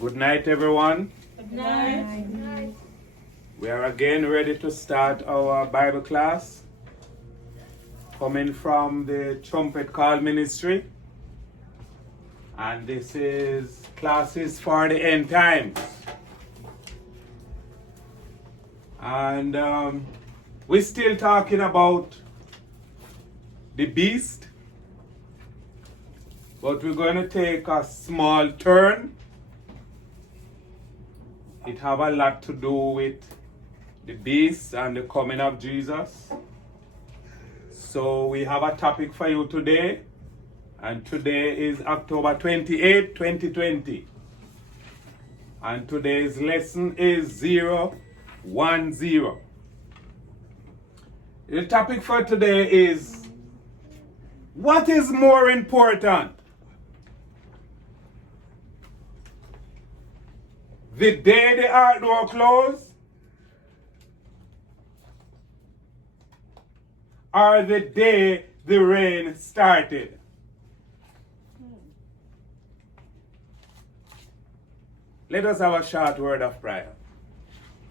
Good night, everyone. Good night. Good night. We are again ready to start our Bible class, coming from the Trumpetcall ministry. And this is classes for the end times. And we're still talking about the beast, but we're going to take a small turn. It have a lot to do with the beast and the coming of Jesus. So we have a topic for you today, and today is October 28, 2020. And today's lesson is 010. The topic for today is, what is more important? The day the art door closed, or the day the rain started? Let us have a short word of prayer.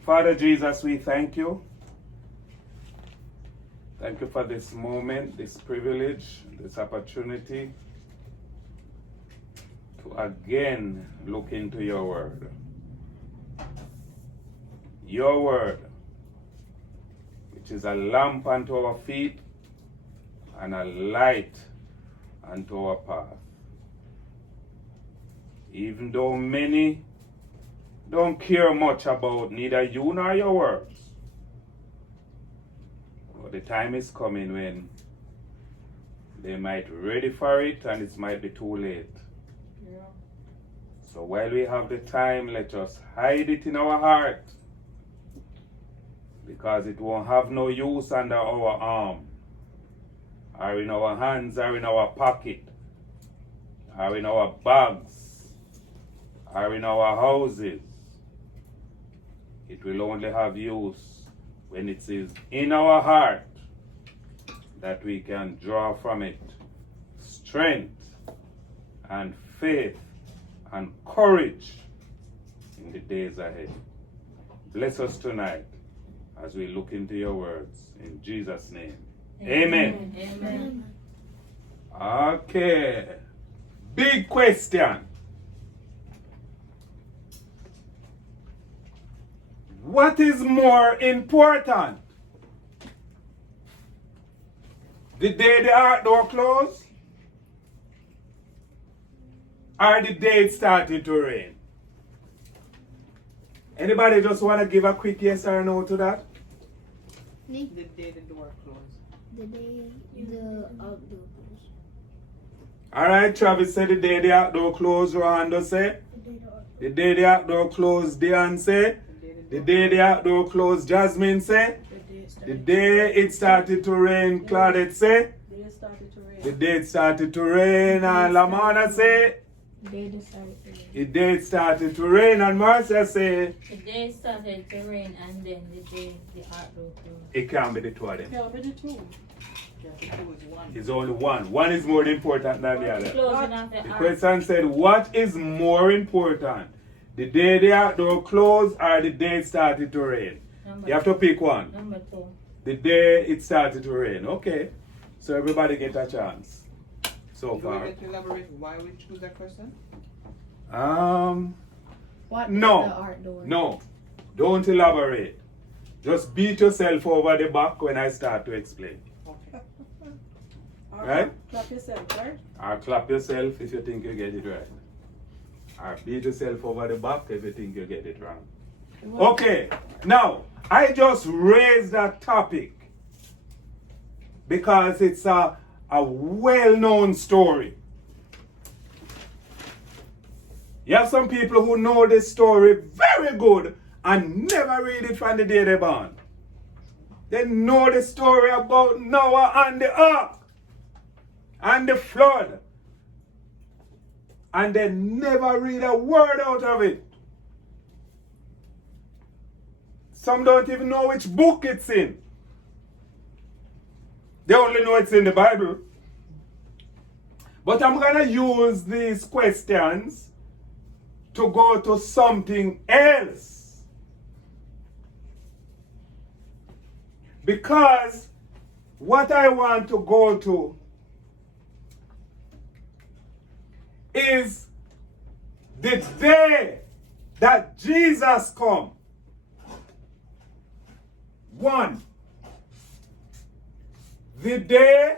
Father Jesus, we thank you. Thank you for this moment, this privilege, this opportunity to again look into your word. Your word, which is a lamp unto our feet and a light unto our path. Even though many don't care much about neither you nor your words, but the time is coming when they might be ready for it and it might be too late. Yeah. So while we have the time, let us hide it in our heart, because it won't have no use under our arm, or in our hands, or in our pocket, or in our bags, or in our houses. It will only have use when it is in our heart, that we can draw from it strength and faith and courage in the days ahead. Bless us tonight as we look into your words. In Jesus' name. Amen. Amen. Okay. Big question. What is more important? The day the art door closed, or the day it started to rain? Anybody just want to give a quick yes or no to that? Me? The day the door closed. The day the outdoor closed. Alright, Travis said the day the outdoor closed. Rwanda said the day the outdoor closed. Diane said the day the outdoor closed. Jasmine said the day it started to rain. Claudette said the day it started to rain. And Lamana said The day it started to rain. the day it started to rain. And Marcia said The day it started to rain and then the day the art door closed. it can't be the two of them. Yeah, but the two. Yeah, the two is one. It's only one. One is more important than the other. Closing of the The art. question said, what is more important? The day the outdoor closed or the day it started to rain? You have to pick one. Number 2. The day it started to rain. Okay. So everybody get a chance so Do we far. get to elaborate why we choose that question? What No. is the outdoor? No. Don't elaborate. Just beat yourself over the back when I start to explain. Okay. Right? Clap yourself, right? Or clap yourself if you think you get it right. Or beat yourself over the back if you think you get it wrong. Okay, now, I just raised that topic because it's a well-known story. You have some people who know this story very good and never read it from the day they're born. They know the story about Noah and the ark and the flood, and they never read a word out of it. Some don't even know which book it's in. They only know it's in the Bible. But I'm going to use these questions to go to something else. Because what I want to go to is the day that Jesus come. One, the day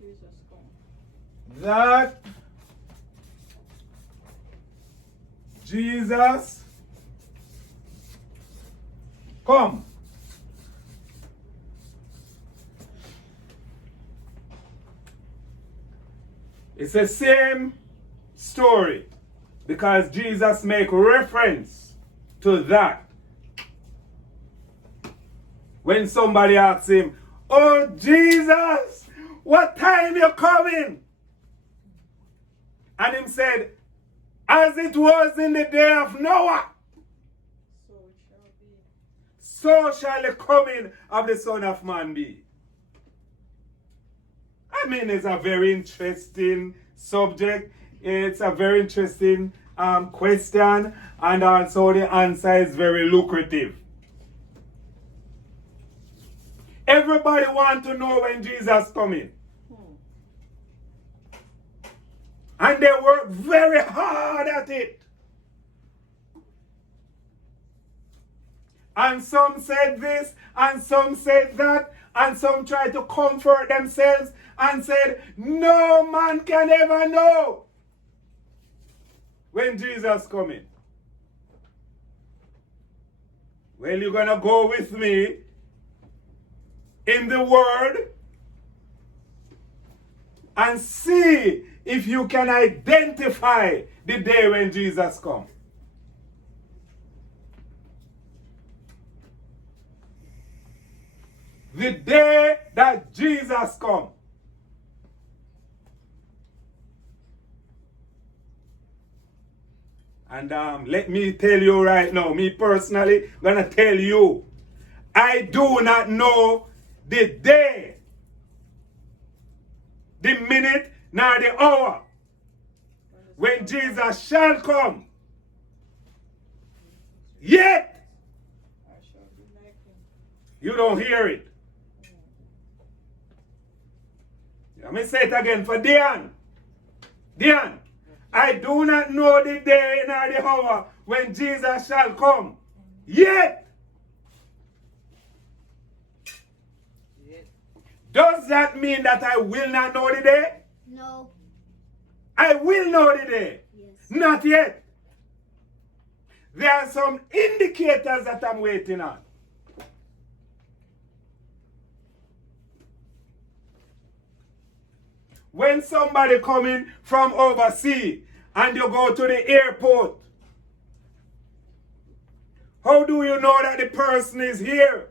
Jesus come. that Jesus come. It's the same story because Jesus make reference to that. When somebody asks him, "Oh Jesus, what time you coming?" And him said, "As it was in the day of Noah, So it shall be. so shall the coming of the Son of Man be." I mean, it's a very interesting subject. It's a very interesting question, and also the answer is very lucrative. Everybody wants to know when Jesus coming. And they work very hard at it. And some said this, and some said that, and some tried to comfort themselves and said, no man can ever know when Jesus coming. Well, you're going to go with me in the Word and see if you can identify the day when Jesus comes. The day that Jesus comes. And let me tell you right now, me personally, I'm going to tell you, I do not know the day, the minute, nor the hour when Jesus shall come. Yet, I shall be like him. you don't hear it. Let me say it again for Diane. Diane, I do not know the day nor the hour when Jesus shall come. Yet, does that mean that I will not know the day? No. I will know the day. Yes. Not yet. There are some indicators that I'm waiting on. When somebody coming from overseas and you go to the airport, how do you know that the person is here?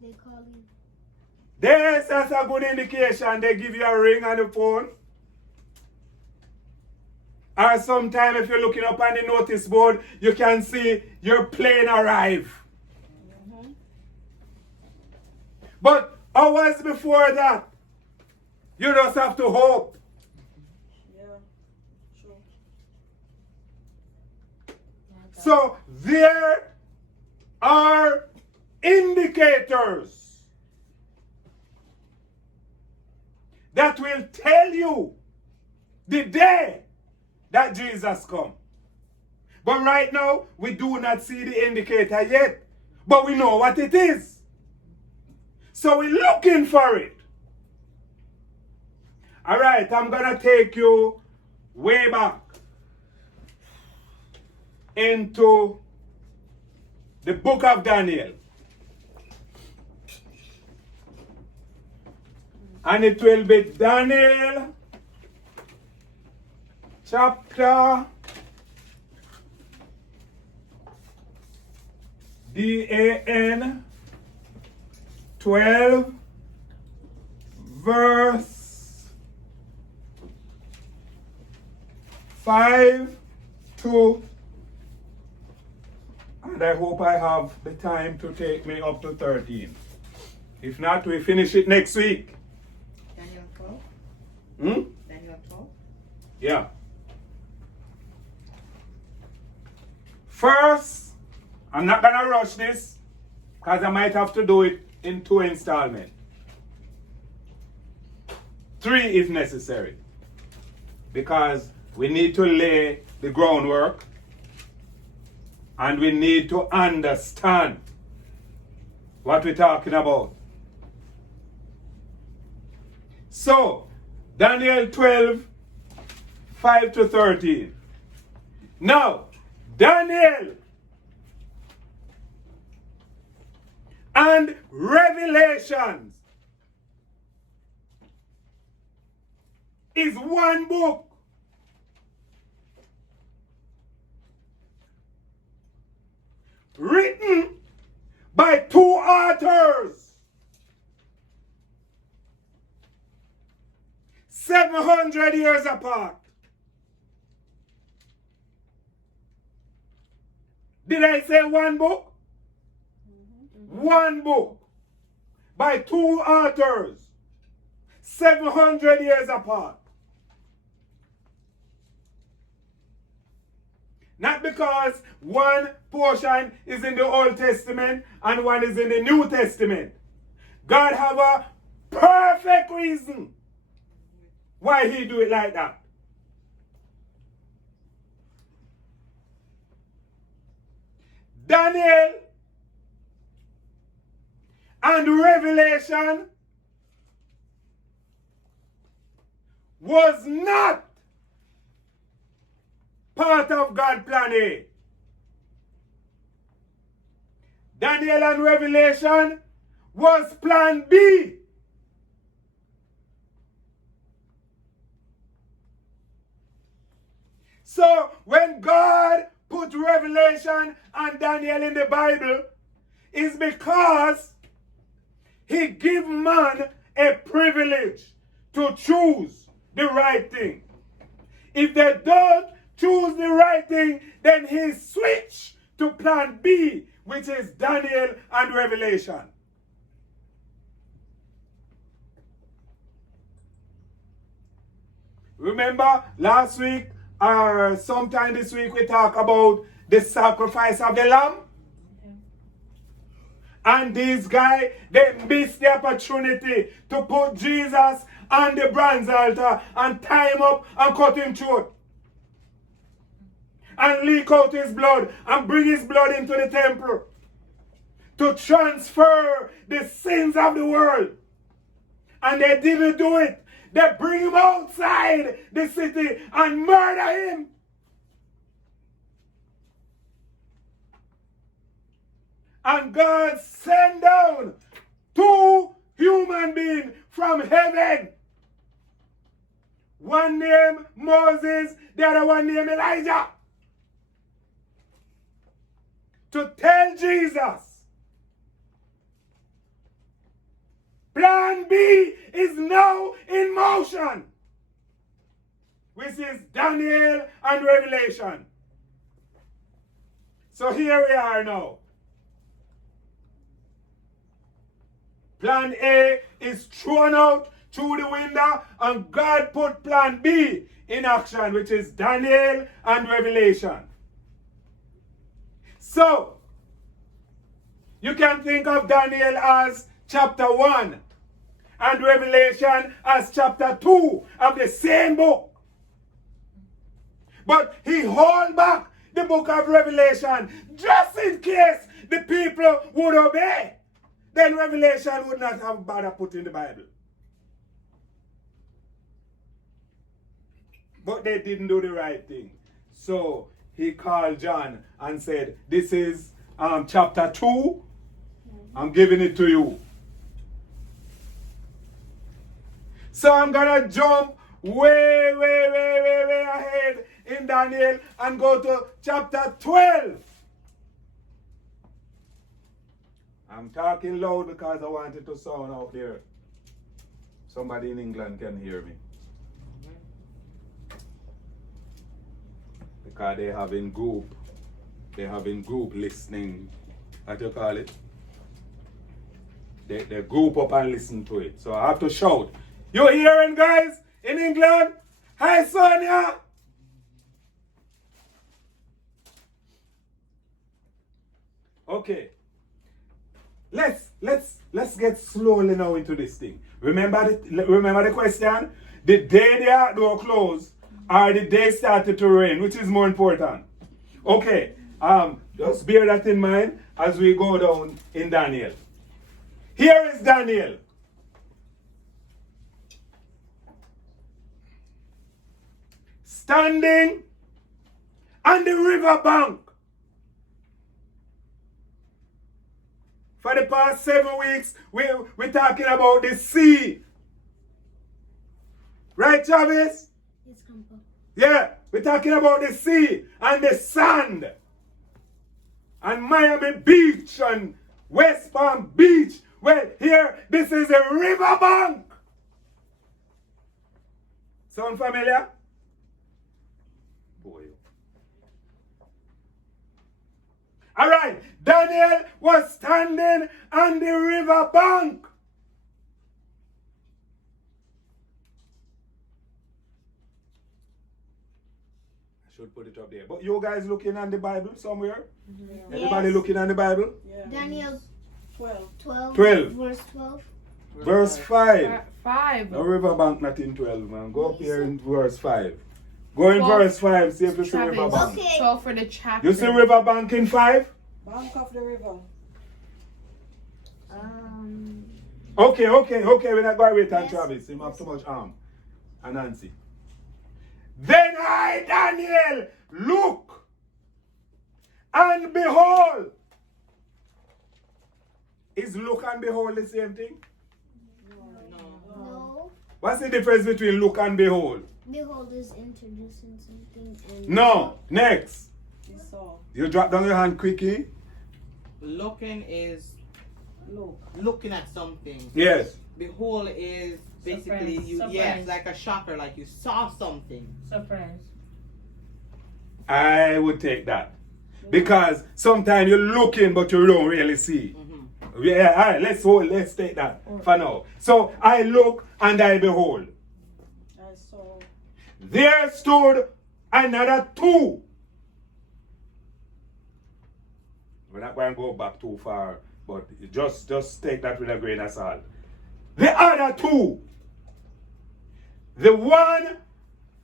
They call you. Yes, that's a good indication. They give you a ring on the phone. Or sometime if you're looking up on the notice board, you can see your plane arrive. But hours before that, you just have to hope. Yeah, true. So there are indicators that will tell you the day that Jesus come. But right now, we do not see the indicator yet. But we know what it is. So we're looking for it. All right, I'm going to take you way back into the book of Daniel. And it will be Daniel chapter DAN 12 verse 5 to, and I hope I have the time to take me up to 13. If not, we finish it next week. Yeah. First, I'm not going to rush this because I might have to do it in 2 installments. 3 if necessary. Because we need to lay the groundwork and we need to understand what we're talking about. So, Daniel 12, 5 to 13. Now, Daniel and Revelations is one book. Written by 2 authors. 700 years apart. Did I say one book? One book by 2 authors. 700 years apart. Not because one portion is in the Old Testament and one is in the New Testament. God have a perfect reason why he do it like that. Daniel and Revelation was not part of God's plan A. Daniel and Revelation was plan B. So when God put Revelation and Daniel in the Bible, it's because he give man a privilege to choose the right thing. If they don't choose the right thing, then he switch to plan B, which is Daniel and Revelation. Remember last week or sometime this week we talk about the sacrifice of the lamb? And these guys, they missed the opportunity to put Jesus on the bronze altar and tie him up and cut him throat. And leak out his blood and bring his blood into the temple to transfer the sins of the world. And they didn't do it. They bring him outside the city and murder him. And God sent down 2 human beings from heaven. One named Moses, the other one named Elijah. To tell Jesus, plan B is now in motion. Which is Daniel and Revelation. So here we are now. Plan A is thrown out through the window and God put plan B in action, which is Daniel and Revelation. So, you can think of Daniel as chapter 1 and Revelation as chapter 2 of the same book. But he held back the book of Revelation just in case the people would obey. Then Revelation would not have bother put in the Bible. But they didn't do the right thing. So he called John and said, this is chapter 2. I'm giving it to you. So I'm going to jump way ahead in Daniel and go to chapter 12. I'm talking loud because I want it to sound out there. Somebody in England can hear me. Because they're having group listening, what you call it? They group up and listen to it. So I have to shout. You hearing, guys, in England? Hi, Sonia. Okay. Let's get slowly now into this thing. Remember the question? The day the door closed or the day started to rain, which is more important? Okay. Just bear that in mind as we go down in Daniel. Here is Daniel. Standing on the river bank. For the past 7 weeks, we're talking about the sea. Right, Travis? Yes, Grandpa. Yeah, we're talking about the sea and the sand. And Miami Beach and West Palm Beach. Well, here, this is a river bank. Sound familiar? Boy. All right, Daniel was standing on the river bank. I should put it up there. But you guys looking on the Bible somewhere? Yeah. Anybody Yes. looking on the Bible? Yeah. Daniel 12. 12. Verse 12. Verse 5. 5. No riverbank, not in 12, man. Go up here in verse 5. Go in 12. verse 5, see if you see Travis. riverbank. Okay. 12 for the chapter. You see riverbank in 5? Bank of the river. Okay. We're not going to wait on Yes. Travis. He have too much arm. And Nancy. Then I, Daniel, look and behold. Is look and behold the same thing? No. What's the difference between look and behold? Behold is introducing something and No. Next. He saw. You drop down your hand quickly. Looking is Look. looking at something. Yes. Behold is basically Surprise. you. Surprise. Yes, like a shocker, like you saw something. Surprise. I would take that. Because sometimes you're looking but you don't really see. Yeah, all right, let's take that for now. So I look and I behold. I saw. There stood another two. We're not going to go back too far, but just take that with a grain of salt. The other two. The one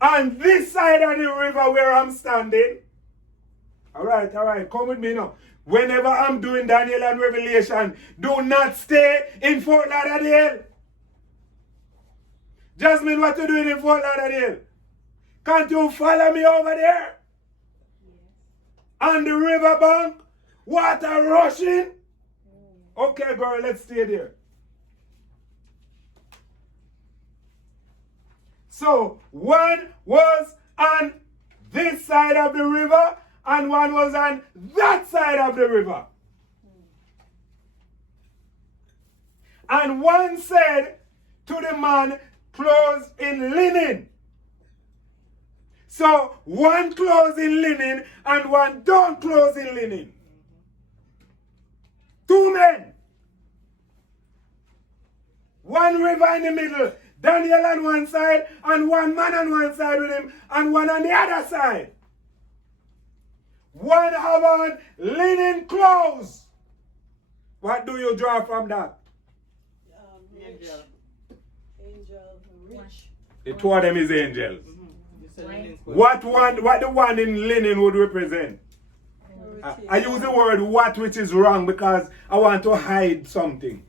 on this side of the river where I'm standing. All right, come with me now. Whenever I'm doing Daniel and Revelation, do not stay in Fort Lauderdale. Jasmine, what you doing in Fort Lauderdale? Can't you follow me over there? On the riverbank, water rushing. Okay, girl, let's stay there. So, one was on this side of the river, and one was on that side of the river. And one said to the man clothed in linen. So one clothes in linen and one don't clothes in linen. Two men. One river in the middle. Daniel on one side and one man on one side with him and one on the other side. One have on linen clothes. What do you draw from that? Rich. Angel. Angel. Rich. The two of them is angels. You said Why? linen's good. What the one in linen would represent? I use the word what, which is wrong because I want to hide something.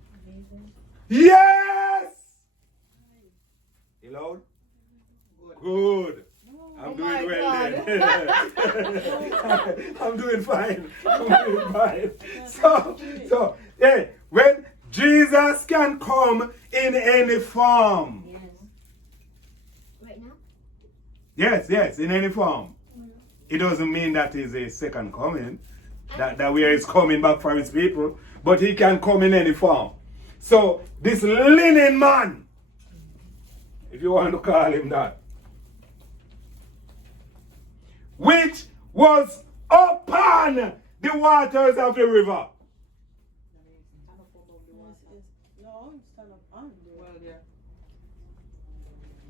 Yes! You loud? Good. I'm doing well then. I'm doing fine. So, hey, when Jesus can come in any form. Yes. right now. Yes, in any form. It doesn't mean that he's a second coming, that where he's coming back for his people, but he can come in any form. So, this linen man, if you want to call him that, which was upon the waters of the river. No, stand up on. Well, yeah.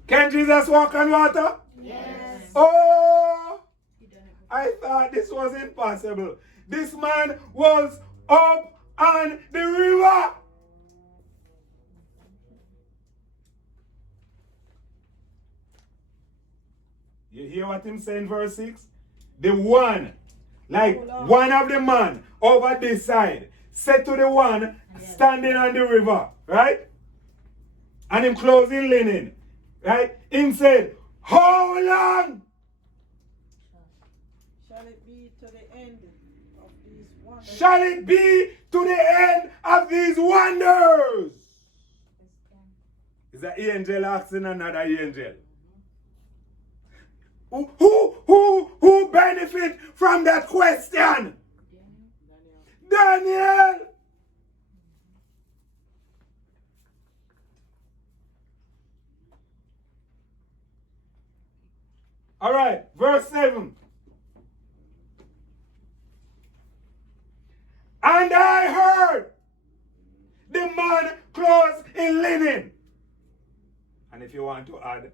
Can Jesus walk on water? Yes. Oh, I thought this was impossible. This man was up on the river. You hear what him saying, verse 6? The one, like one of the man over this side, said to the one standing on the river, right? And him clothing linen, right? Him said, how long? Shall it be to the end of these wonders? Shall it be to the end of these wonders? Is an angel asking another angel? Who benefit from that question? Daniel. All right, verse 7. And I heard the man clothed in linen. And if you want to add,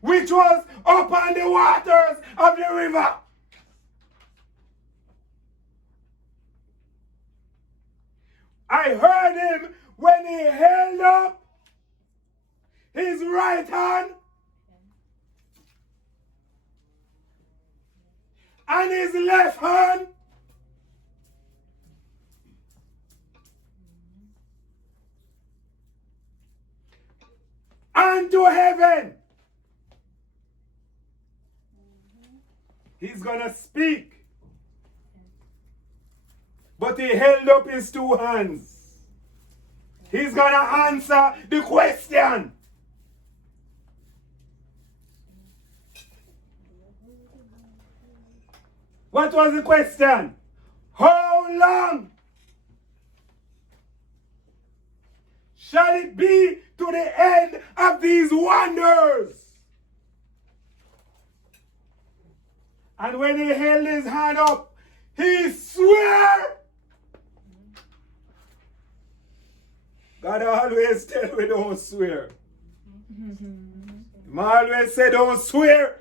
which was upon the waters of the river. I heard him when he held up his right hand and his left hand unto heaven. He's gonna speak. But he held up his two hands. He's gonna answer the question. What was the question? How long shall it be to the end of these wonders? And when he held his hand up, he swore. God always tell me don't swear. He always say don't swear.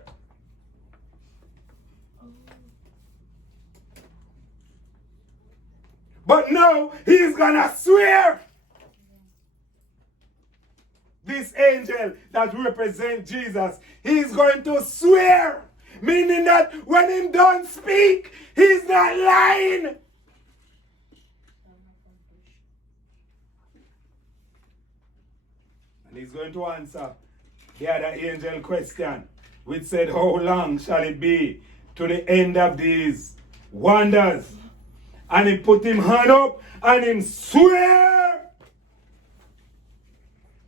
But now he's gonna swear. This angel that represents Jesus, he's going to swear. Meaning that when he don't speak, he's not lying. And he's going to answer the other angel question, which said, how long shall it be to the end of these wonders? And he put him hand up and him swear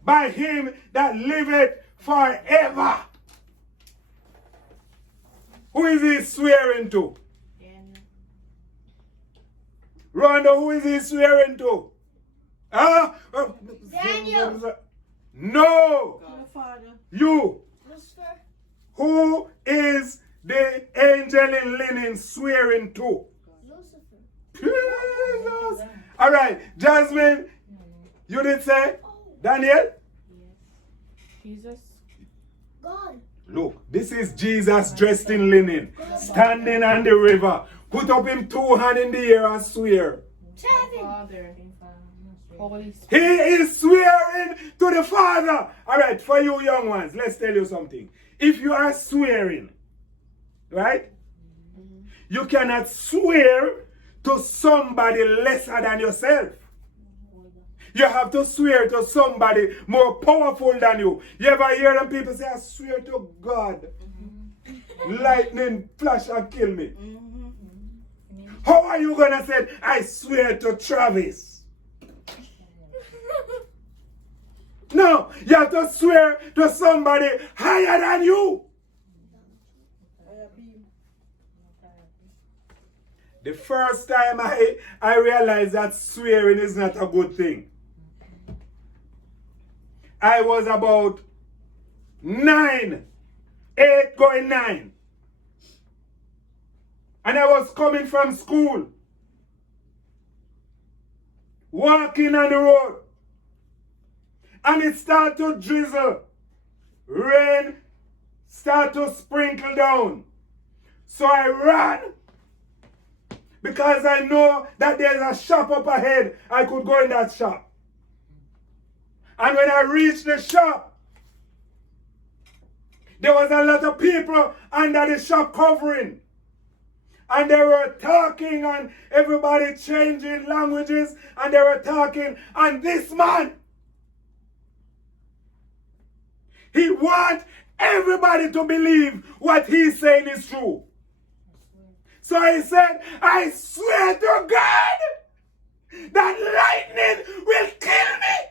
by him that liveth forever. Who is he swearing to? Rhonda, who is he swearing to? Huh? Daniel. No. Your Father. You. Lucifer. Who is the angel in linen swearing to? Lucifer. Jesus. All right, Jasmine, you did say? Daniel? Jesus. God. Look, this is Jesus dressed in linen, standing on the river. Put up him two hands in the air and swear. Seven. Father. Holy He Spirit. is swearing to the Father. All right, for you young ones, let's tell you something. If you are swearing, right, you cannot swear to somebody lesser than yourself. You have to swear to somebody more powerful than you. You ever hear them people say, I swear to God, lightning flash and kill me. How are you going to say, I swear to Travis? No, you have to swear to somebody higher than you. The first time I realized that swearing is not a good thing, I was about 8 going 9. And I was coming from school, walking on the road, and it started to drizzle. rain start to sprinkle down. So I ran because I know that there's a shop up ahead. I could go in that shop. And when I reached the shop, there was a lot of people under the shop covering. And they were talking and everybody changing languages and they were talking. And this man, he wants everybody to believe what he's saying is true. So he said, I swear to God that lightning will kill me.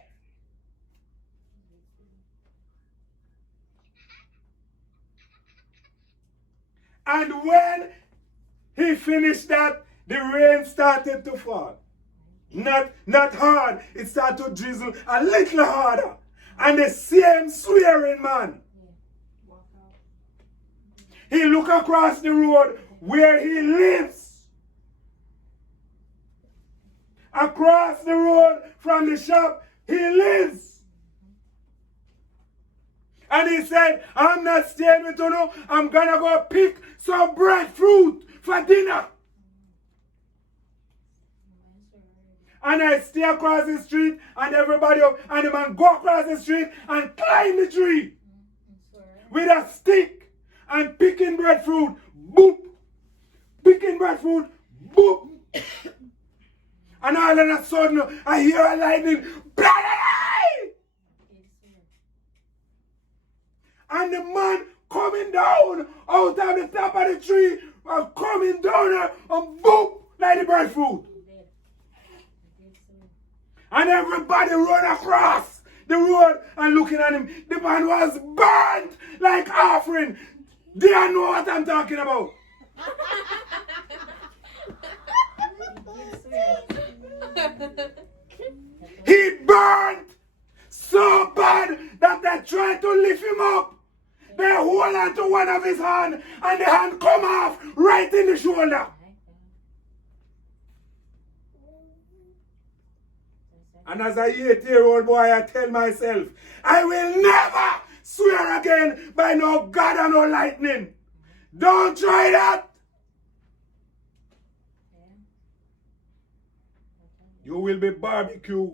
And when he finished that, the rain started to fall. Not hard. It started to drizzle a little harder. And the same swearing man, he looked across the road where he lives. Across the road from the shop, he lives. And he said, I'm not staying with you. I'm going to go pick some breadfruit for dinner. And I stay across the street and everybody up, and the man go across the street and climb the tree with a stick and picking breadfruit. Boop. Picking breadfruit. Boop. And all of a sudden I hear a lightning. And the man coming down out of the top of the tree, coming down and boop, like the breadfruit. And everybody run across the road and looking at him. The man was burnt like offering. Do you know what I'm talking about? He burned so bad that they tried to lift him up. They hold on to one of his hands and the hand come off right in the shoulder. And as a 8-year-old boy, I tell myself, I will never swear again by no God and no lightning. Don't try that. You will be barbecue.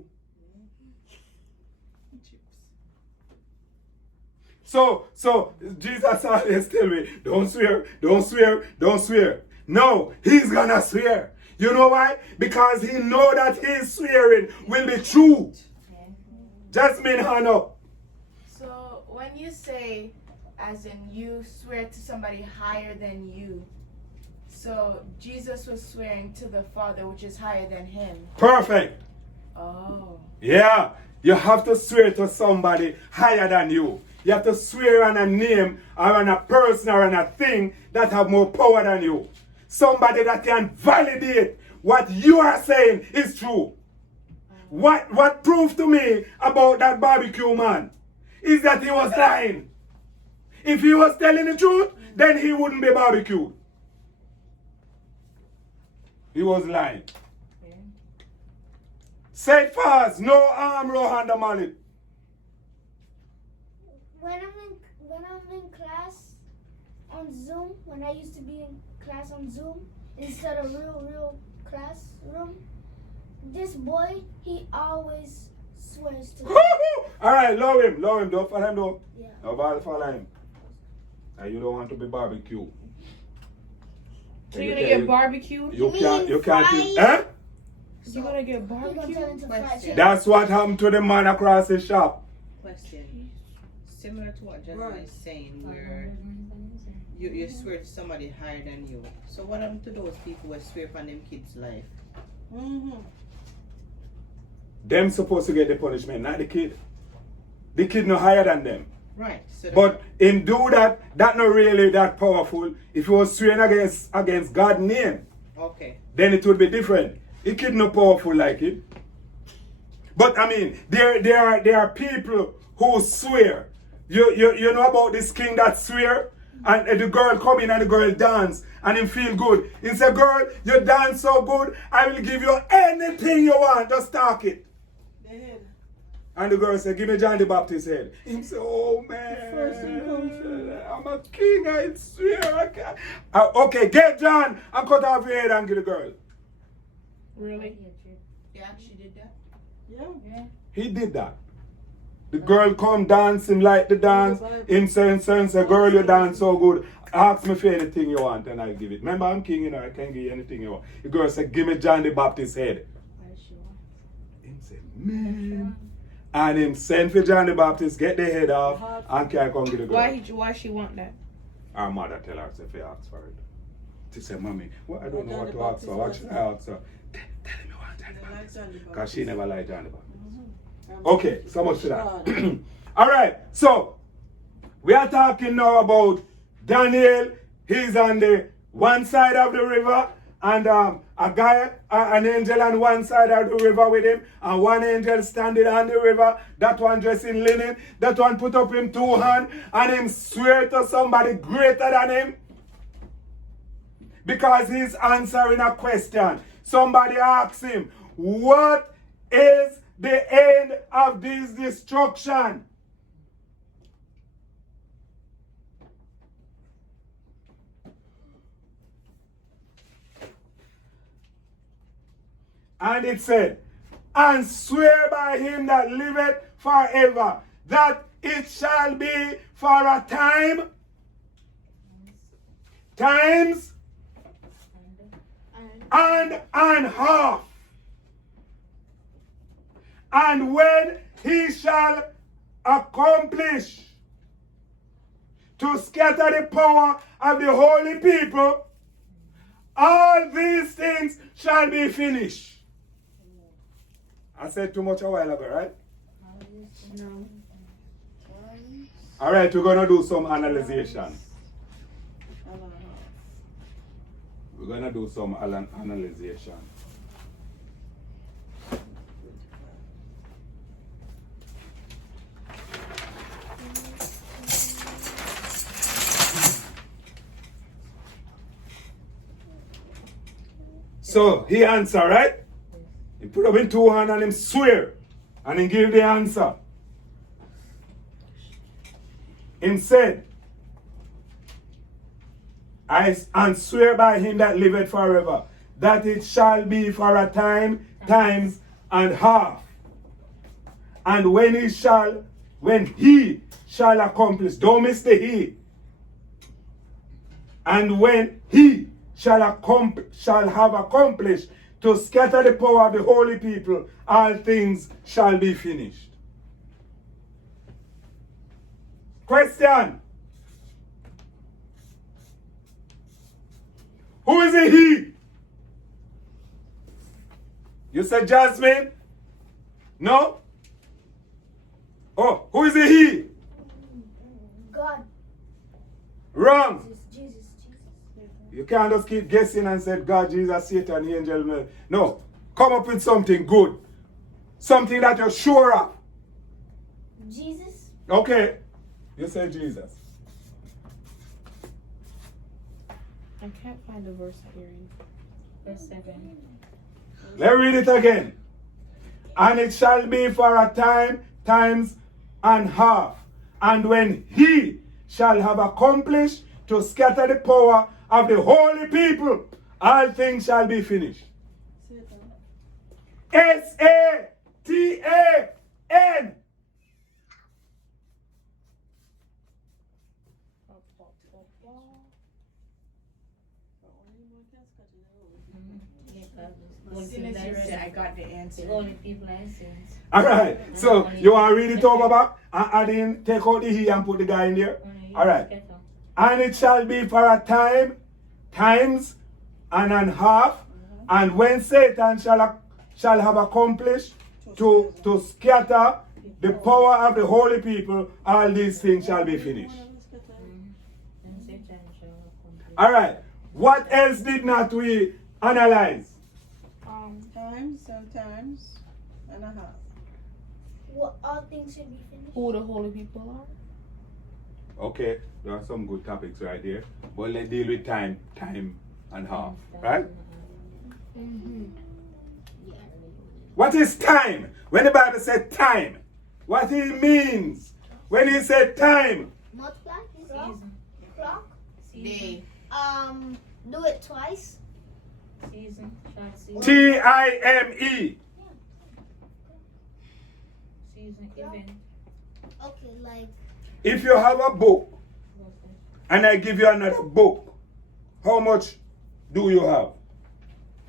So Jesus always tell me, don't swear, don't swear, don't swear. No, he's gonna swear. You know why? Because he know that his swearing will be true. Jasmine, hand up. So when you say, as in you swear to somebody higher than you, so Jesus was swearing to the Father, which is higher than him. Perfect. Oh. Yeah, you have to swear to somebody higher than you. You have to swear on a name or on a person or on a thing that have more power than you. Somebody that can validate what you are saying is true. What proved to me about that barbecue man is that he was lying. If he was telling the truth, then he wouldn't be barbecued. He was lying. Say it fast, no arm, no hand, mallet. When I'm in class on Zoom, when I used to be in class on Zoom instead of real classroom, this boy, he always swears to me. Alright, love him, don't follow him though. Yeah. Nobody follow him. And you don't want to be barbecued. So you're gonna get barbecued? You can't fried? eh? You're gonna get He gonna turn barbecued? into fried chicken. That's what happened to the man across the shop. Question. Similar to what Jasmine is saying, where you swear to somebody higher than you. So what happened to those people who swear on them kids' life? Them supposed to get the punishment, not the kid. The kid no higher than them. Right. So But in do that not really that powerful. If you was swearing against God's name, okay. then it would be different. The kid no powerful like it. But I mean, there are people who swear. You know about this king that swear? And the girl come in and the girl dance and him feel good. He say, girl, you dance so good, I will give you anything you want. Just talk it. And the girl said, give me John the Baptist head. He said, oh man, First thing comes. I'm a king, I swear I can't. Okay, get John and cut off your head and give the girl. Really? He actually did that? Yeah. He did that. The girl come dancing like the dance. Him saying, girl, you dance so good. Ask me for anything you want and I'll give it. Remember, I'm king, you know, I can give you anything you want. The girl said, give me John the Baptist head. Him said, man. And him send for John the Baptist, get the head off, and can come get the girl. Why she want that? Her mother tell her if you ask for it. She said, Mommy, well, I don't know what to ask for. What should I ask for? Tell me what John the Baptist. Because she never liked John the Baptist. Okay, so much for that. All right, so we are talking now about Daniel. He's on the one side of the river, and a guy, an angel on one side of the river with him, and one angel standing on the river, that one dressed in linen, that one put up him 2 hands, and him swear to somebody greater than him, because he's answering a question. Somebody asks him, what is the end of this destruction? And it said, and swear by him that liveth forever, that it shall be for a time, times, and half. And when he shall accomplish to scatter the power of the holy people, all these things shall be finished. I said too much a while ago, right? No. All right, we're going to do some analyzation. We're going to do some analyzation. So he answer, right? He put up in 2 hands and him swear. And he give the answer. Him said, and swear by him that liveth forever, that it shall be for a time, times, and half. And when he shall accomplish, don't miss the he. And when he shall have accomplished to scatter the power of the holy people, all things shall be finished. Question. Who is it he? You said Jasmine? No? Oh, who is it he? God. Wrong. Jesus. You can't just keep guessing and say God, Jesus, Satan, the angel. No. Come up with something good. Something that you're sure of. Jesus. Okay. You say Jesus. I can't find the verse here. Verse 7. Let's read it again. And it shall be for a time, times, and half. And when he shall have accomplished to scatter the power of the holy people, all things shall be finished. S-A-T-A-N. As soon as you read it, I got the answer. The only people I sent. All right. So you want to read it over back? I didn't take out the he and put the guy in there. All right. And it shall be for a time, times, and a half. And when Satan shall have accomplished to scatter the power of the holy people, all these things shall be finished. All right. What else did not we analyze? Times, sometimes, and a half. What all things should be finished? Who the holy people are? Okay, there are some good topics right there. But let's deal with time and half, right? Mm-hmm. What is time? When the Bible said time, what he means when he said time. Multiply? Season. Clock? Day. Do it twice. Season. Short season. Time. Season. Event. Okay, like If you have a book and I give you another book, how much do you have?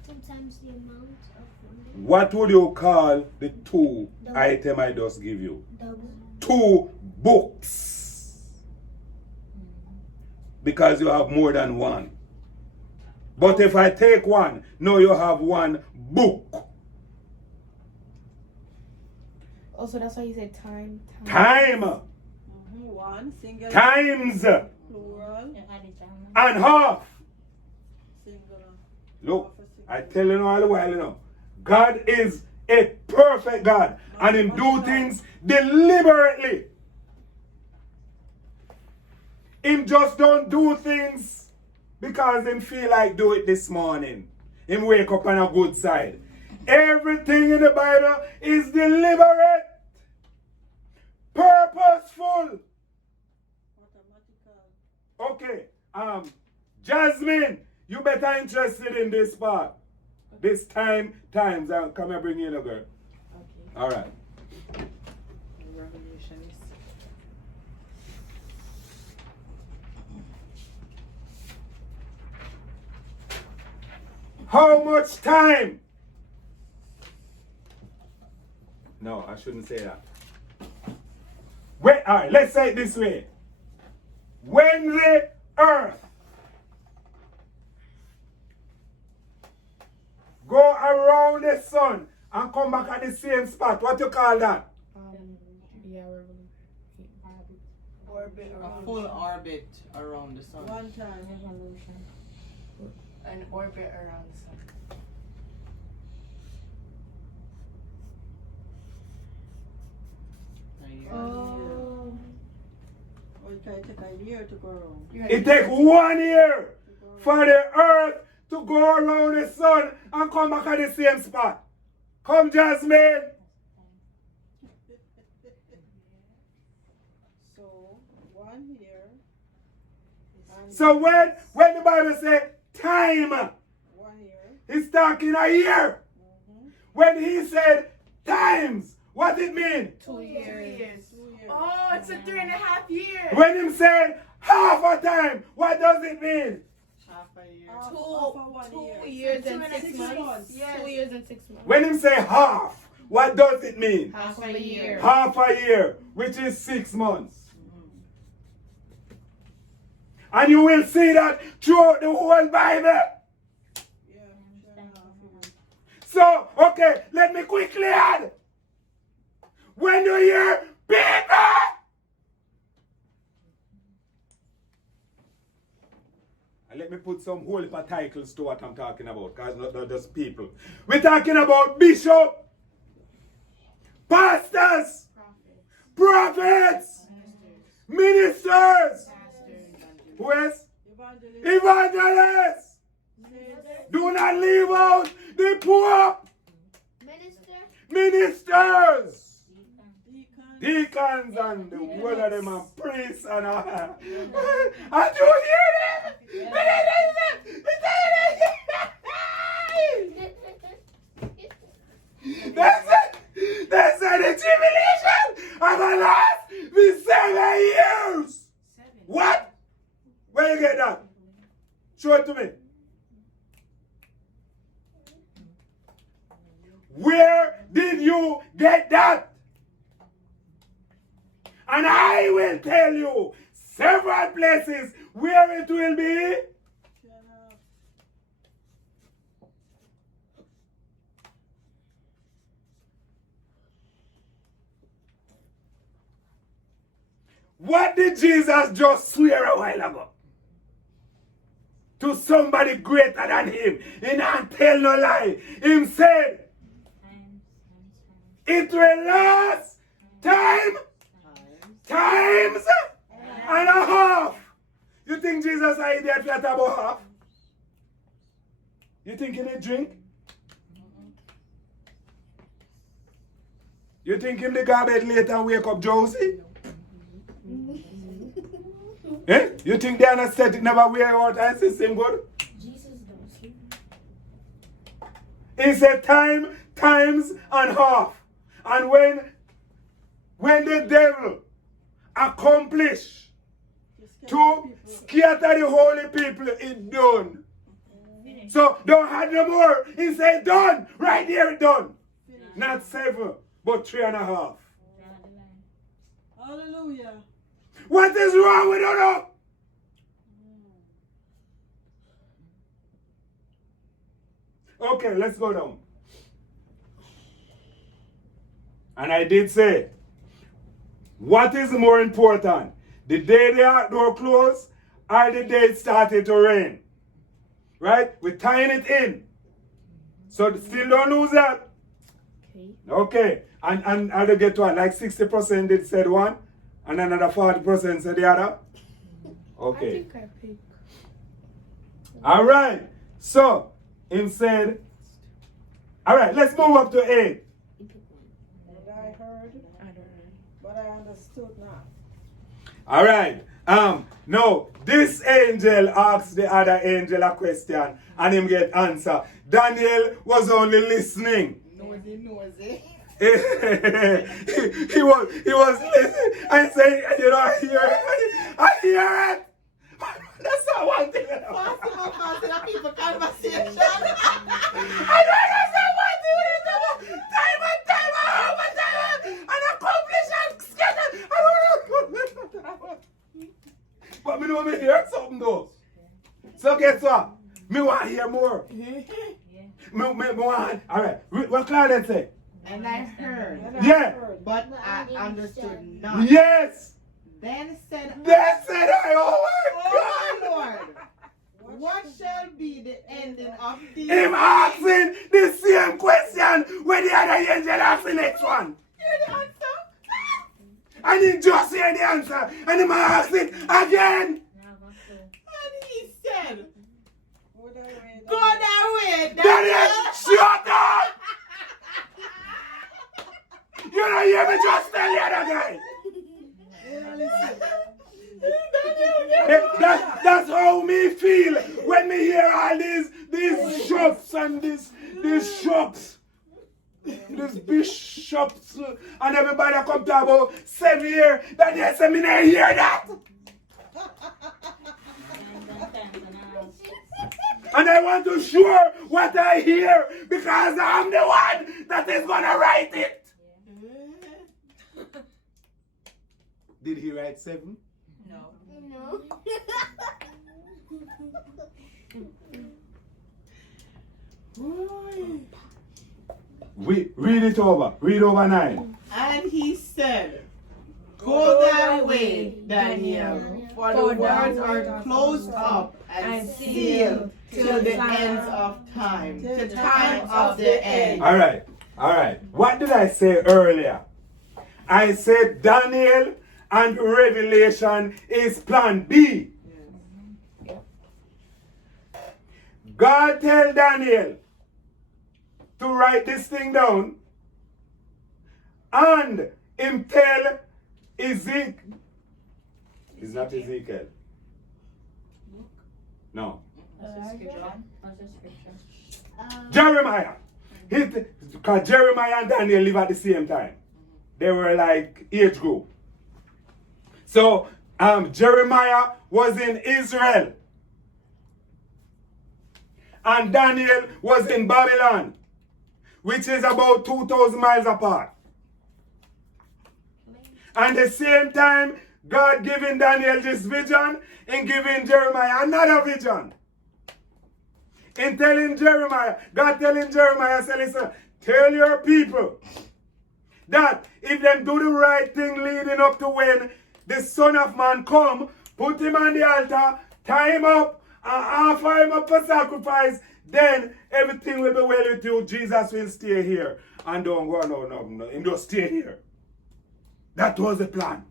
sometimes the amount of one. What would you call the two item I just give you? Double. 2 books. Because you have more than one. But if I take one, now you have 1 book. Also, that's why you say time. Time. One, singular, Times. plural, You add it down. And half. singular. Look, I tell you all the while, God is a perfect God. And Him do things deliberately. Him just don't do things because Him feel like do it this morning. Him wake up on a good side. Everything in the Bible is deliberate. Purposeful. Okay. Jasmine, you better interested in this part. This times. Come here, bring you in a girl. Okay. All right. Revelation is How much time? No, I shouldn't say that. Wait, all right, let's say it this way. When the earth go around the sun and come back at the same spot, what you call that? Yeah, Orbit a around. full orbit around the sun. One time. Revolution. An orbit around the sun. Oh, it can take a year to go around. It takes 1 year for the earth to go around the sun and come back at the same spot. Come, Jasmine. So, 1 year. and So when the Bible says time, 1 year. he's talking a year. When he said times, what it mean? 2 years. 2 years. Oh, it's a 3.5 years. When him said half a time, what does it mean? Half a year. Half Two- of 1 2 year. years So and 2 and 6 6 months. months. Yes. 2 years and 6 months. When him say half, what does it mean? Half a year. Half a year, which is 6 months. And you will see that throughout the whole Bible. Yeah, 2.5 years. So, okay, let me quickly add. When you hear people, and let me put some whole heap of titles to what I'm talking about, because not just people. We're talking about bishop, pastors, prophets, ministers. Who else? Evangelist. Evangelists. Do not leave out the poor. Minister. Ministers. Deacon. Deacons and the whole of them and priests and all. And you hear them? They said the tribulation of the last be 7 years. What? Where you get that? Show it to me. Where did you get that? And I will tell you several places where it will be. 2.5. What did Jesus just swear a while ago? To somebody greater than him. He not tell no lie. Him said, it will last times and a half. You think Jesus is idiot flat about half? You think he need drink? You You think him the go bed late and wake up Josie? Eh? You think the anesthetic never wear out and system good? Jesus don't sleep. He said time, times, and half. And when the devil accomplish to scatter the holy people, it's done. So don't have no more. He said done. Right there it done. Not 7, but 3.5. Hallelujah. What is wrong with you? Okay, let's go down. And I did say, what is more important? The day the door closed or the day it started to rain? Right? We're tying it in. So still don't lose that. Okay. And how to get one? Like 60% did said one, and another 40% said the other? Okay. I think I pick. All right. So, him said, all right, let's move up to 8. What I heard, I don't know. but I understood not. All right. No, this angel asked the other angel a question and him get answer. Daniel was only listening. Nosy. he was listening and saying, you know, I hear it. That's not one thing. Fasting people conversation. I don't understand what to do. Time and time and overtime and accomplish and schedule. I don't know. But me know me hear something though. So guess what? Me want to hear more. Me want. All right. What Claudette say? And I heard, Yeah. but I understood not. Yes. Then said I. Oh oh my God. Lord, what shall be the ending of these? Him asking the same question when the other angel asked the next one. Hear the answer? And he just hear the answer. And him ask it again. And he said, Would I read go that way, Daniel, shut up! You don't hear me just tell the other guy. That's how me feel when me hear all these shops and these shops. These bishops and everybody come to about 7 years that they say me not hear that. And I want to sure what I hear because I'm the one that is gonna write it. Did he write 7? No. Read it over. Read over 9. And he said, go thy way, Daniel, for the words are closed up and sealed till the ends of time, the time of the end. All right. What did I say earlier? I said Daniel and Revelation is plan B. God tell Daniel to write this thing down and him tell Ezekiel. It's not Ezekiel. No. Jeremiah. Because Jeremiah and Daniel live at the same time. They were like age group. So Jeremiah was in Israel. And Daniel was in Babylon, which is about 2,000 miles apart. And the same time, God giving Daniel this vision and giving Jeremiah another vision. In telling Jeremiah, God telling Jeremiah, say, listen, tell your people that if they do the right thing leading up to when the Son of Man come, put him on the altar, tie him up, and offer him up for sacrifice, then everything will be well with you. Jesus will stay here. And don't go, no. He just stay here. That was the plan.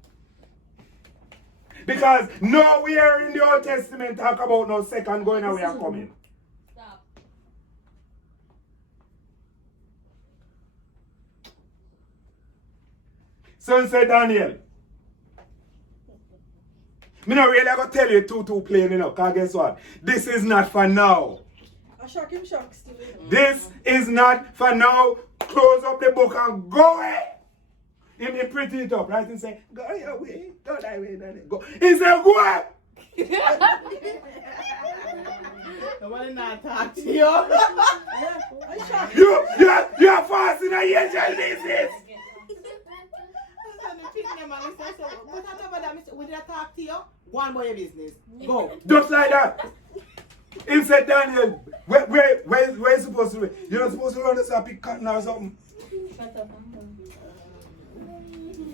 Because nowhere in the Old Testament talk about no second going away and coming. Stop. So he said, Daniel, me not really going to tell you too plain, you know, because guess what? This is not for now. I shock him shock still. This is not for now. Close up the book and go away. He pretty it up, right? And say, go your way, go that way, Daniel. Go. He said, go away. Nobody not talk to you. Yeah, I shock him. You are fasting and you shall this. We did talk to you. Go on about your business. Go. Just like that. He said, Daniel, where you supposed to be? You're not supposed to run this up, pick cotton or something. Shut up and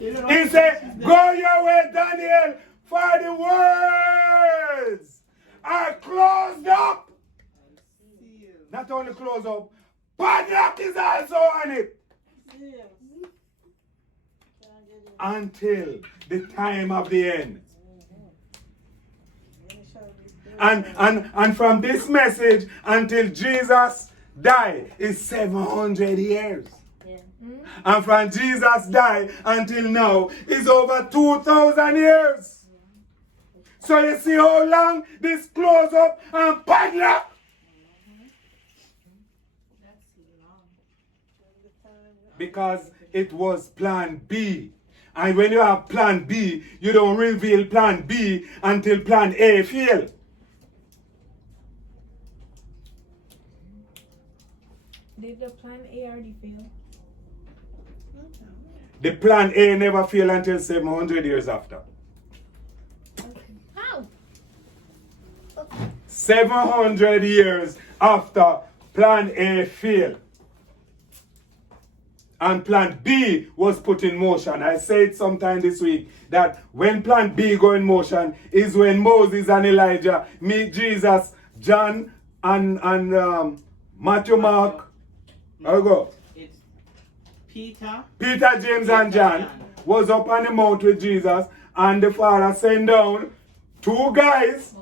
go. He said, go your way, Daniel, for the words are closed up. Not only closed up, padlock is also on it. Yeah. Until the time of the end. And from this message until Jesus died is 700 years. Yeah. And from Jesus died until now is over 2,000 years. So you see how long this close up and padlock? Because it was plan B. And when you have plan B, you don't reveal plan B until plan A fail. Did the plan A already fail? The plan A never fail until 700 years after. How? 700 years after plan A failed. And plan B was put in motion. I said sometime this week that when plan B go in motion is when Moses and Elijah meet Jesus, John and Matthew, Mark. I'll go. It's Peter, James and John was up on the mount with Jesus, and the Father sent down two guys,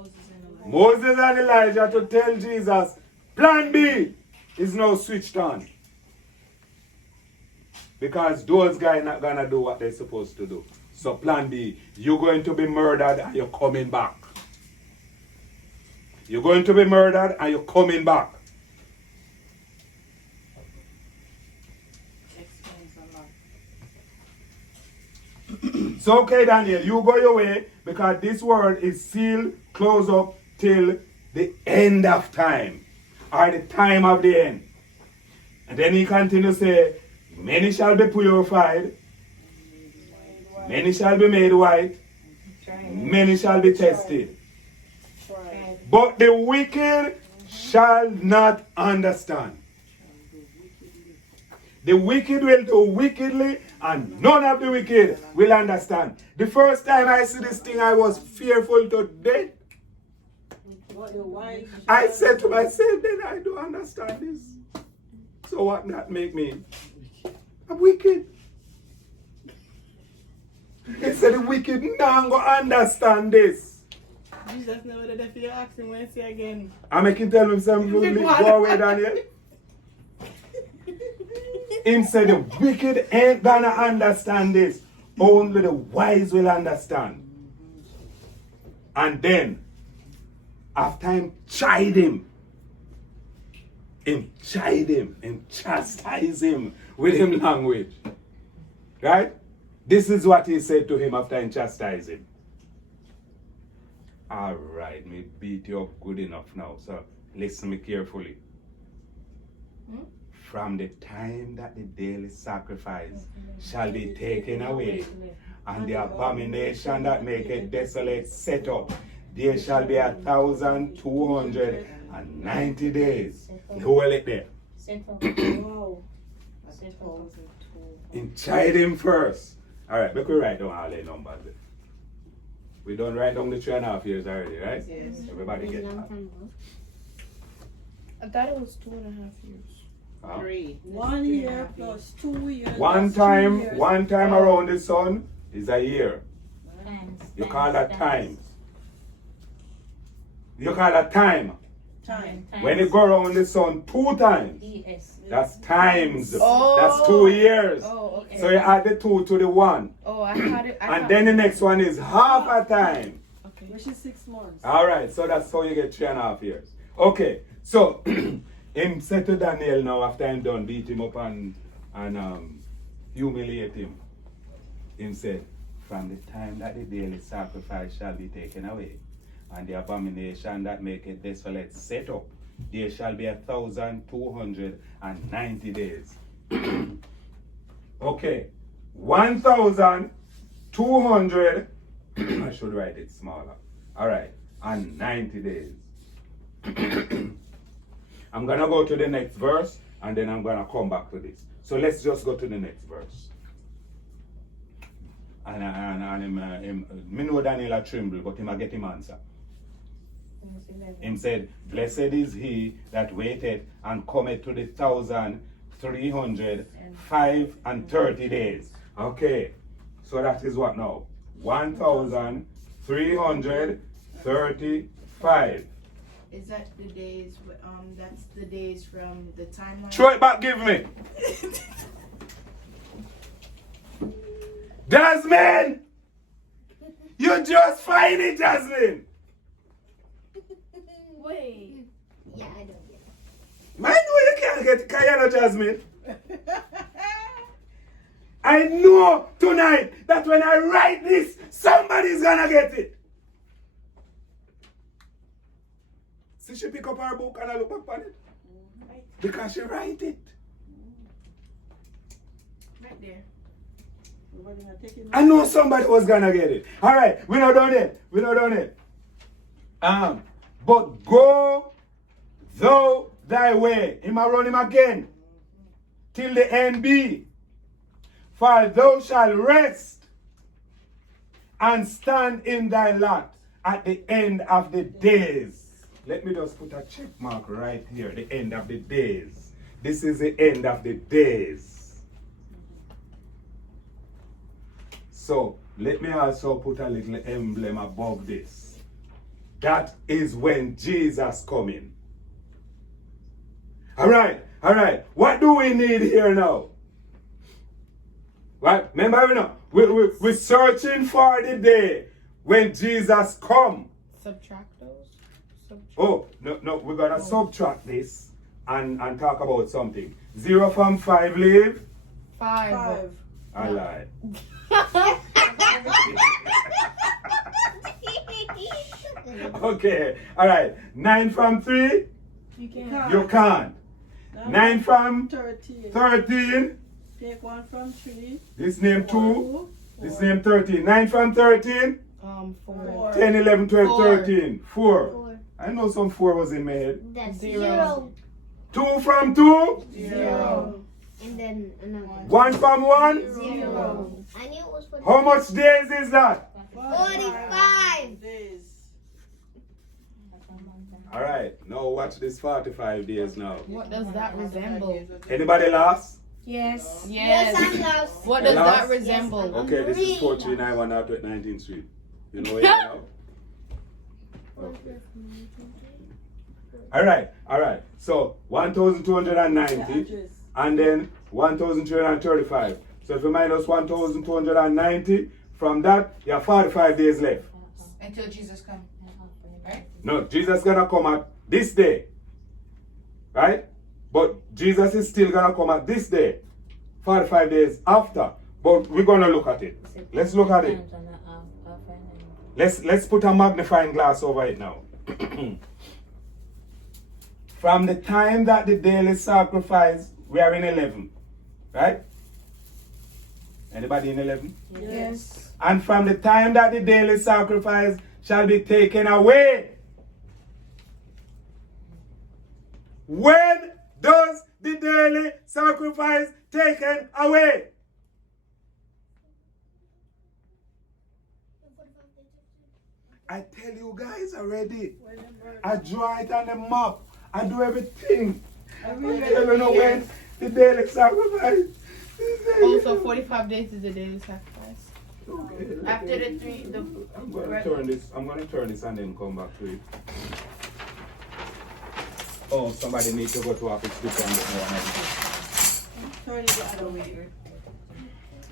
Moses and Elijah, to tell Jesus, plan B is now switched on. Because those guys not gonna do what they're supposed to do. So plan B, you're going to be murdered and you're coming back. You're going to be murdered and you're coming back. So okay, Daniel, you go your way because this word is sealed, close up till the end of time. Or the time of the end. And then he continues to say, many shall be purified, many shall be made white, many shall be tested. But the wicked shall not understand. The wicked will do wickedly, and none of the wicked will understand. The first time I see this thing, I was fearful to death. I said to myself, then I don't understand this. So what that make me? I'm wicked. He said the wicked now go understand this. Jesus never did if you ask him when you see again. I make him tell him something, go away, Daniel. Him said the wicked ain't gonna understand this. Only the wise will understand. And then, after him chide him chastise him with him language. Right? This is what he said to him after him chastise him. Alright, me beat you up good enough now, so listen me carefully. From the time that the daily sacrifice shall be taken away, and the abomination that maketh desolate set up, there shall be 1,290 days. Hold it there. In chide him first. Alright, we could write down all the numbers. We don't write down the 3.5 years already, right? Yes. Everybody get that. I thought it was 2.5 years. Huh? 3. 1 year plus 2 years. One plus 3 time years. around the sun is a year. Times. You call that time. You call that time. Time. When it go around the sun 2 times, Yes. that's times. Oh. That's 2 years. Oh, okay. So you add the 2 to the 1. Oh, I had it. And then the next one is half a time. Okay. Which is 6 months. Alright, so that's how you get 3.5 years. Okay, so him said to Daniel now after I'm done, beat him up and humiliate him. Him said, from the time that the daily sacrifice shall be taken away, and the abomination that maketh desolate set up, there shall be 1,290 days. Okay, 1,200, I should write it smaller. Alright, and 90 days. I'm gonna go to the next verse and then I'm gonna come back to this. So let's just go to the next verse. And me know Daniel a tremble, but him a get him answer. Him said, blessed is he that waited and cometh to the 1,330 days. Okay, so that is what now? 1,335. Is that the days? That's the days from the timeline. Throw it back, give me. Jasmine! You just find it, Jasmine! Wait. Yeah, I don't get it. Man, no, you can't get it. Can you know, Jasmine? I know tonight that when I write this, somebody's gonna get it. See, she pick up her book and I look back on it. Because she write it. Right there. I know somebody was gonna get it. Alright, we're not done it. We're not done it. But go thou thy way. Him a run him again. Till the end be. For thou shalt rest and stand in thy lot at the end of the days. Let me just put a check mark right here. The end of the days. This is the end of the days. So let me also put a little emblem above this. That is when Jesus coming. Alright. What do we need here now? Right? Remember, we're searching for the day when Jesus come. Subtract those. Oh, no, we're gonna subtract this and talk about something. 0 from 5 leave. 5. I lied. Okay, alright. 9 from 3, You can't. you can't. 9 from 13. 13, Take 1 from 3. this name 2, this name 13. 9 from 13, 4. 10, 11, 12, Four. 13. 4. 4. I know some 4 was in my head. That's Zero. 0. 2 from 2, 0. And then another 1 from 1. 0. I knew it was for How much days is that? 45 days. Alright, now watch this 45 days now. What does that resemble? Anybody lost? Yes. Yes, I'm lost. What does Lost? that resemble? Yes, Okay, this is Really 4391 out at 19th Street. You know it now? Okay. Alright. So 1,290 Address. and then 1,335. So if you minus 1,290, from that you have 45 days left. Until Jesus comes. Right? No, Jesus gonna come at this day. Right? But Jesus is still gonna come at this day. 45 days after. But we're gonna look at it. Let's look at it. Let's put a magnifying glass over it now. From the time that the daily sacrifice, we are in 11. Right? Anybody in 11? Yes. And from the time that the daily sacrifice shall be taken away. When does the daily sacrifice taken away? I tell you guys already. I draw it on the map. I do everything. I don't know when the daily sacrifice. Also, 45 days is the daily sacrifice. Okay. After the 3, I'm gonna turn this and then come back to it. Oh, somebody needs to go to office different. Turn it the other way.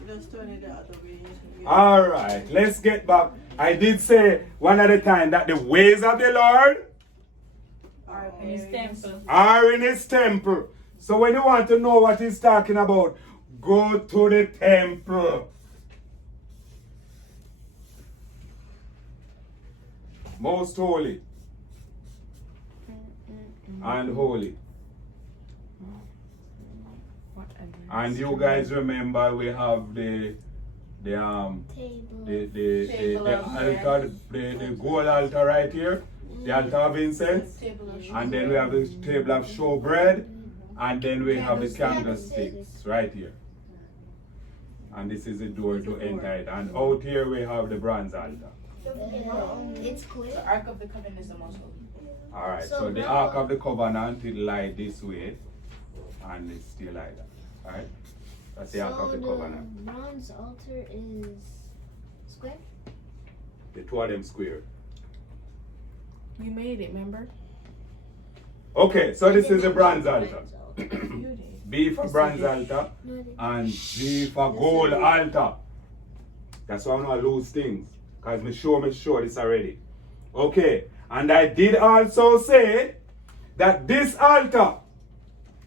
Just turn it the other way. Alright, let's get back. I did say one at a time that the ways of the Lord In his temple. are in his temple. So when you want to know what he's talking about, go to the temple. Most holy and holy. And you guys remember we have the Table. altar, the gold altar right here, the altar of incense, and then we have the table of showbread, and then we have the candlesticks right here. And this is the door to enter it. And out here we have the bronze altar. It's clear. The Ark of the Covenant is the most holy. Alright, so the Ark of the Covenant will lie this way, and it's still like that. Alright? That's the Ark of the Covenant. The bronze altar is square? The two of them square. You made it, remember? Okay, so this is the bronze altar. You did. B for bronze altar and G for gold altar. That's why I don't lose things. Because me sure this already. Okay, and I did also say that this altar,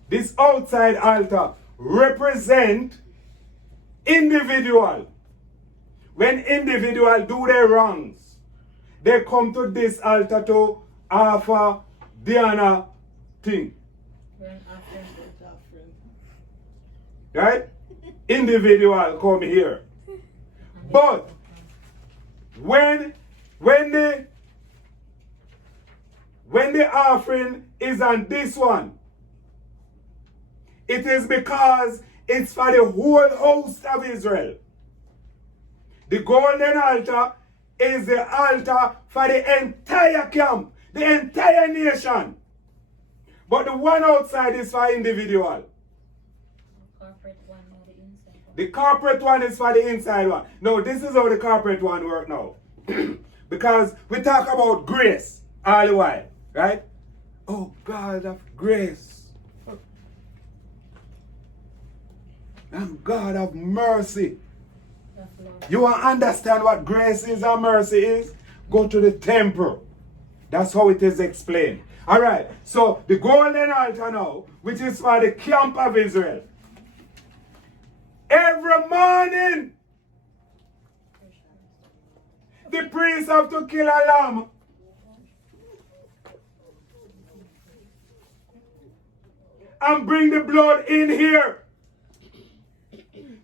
this outside altar, represent individual. When individual do their wrongs, they come to this altar to offer the honor thing. Right? Individual come here. But when the offering is on this one, it is because it's for the whole host of Israel. The golden altar is the altar for the entire camp, the entire nation. But the one outside is for individual. Corporate one or the inside. The corporate one is for the inside one. No, this is how the corporate one works now. Because we talk about grace all the while, right? Oh, God of grace. And God of mercy. You want to understand what grace is and mercy is? Go to the temple. That's how it is explained. Alright, so the golden altar now, which is for the camp of Israel. Every morning, the priest have to kill a lamb. And bring the blood in here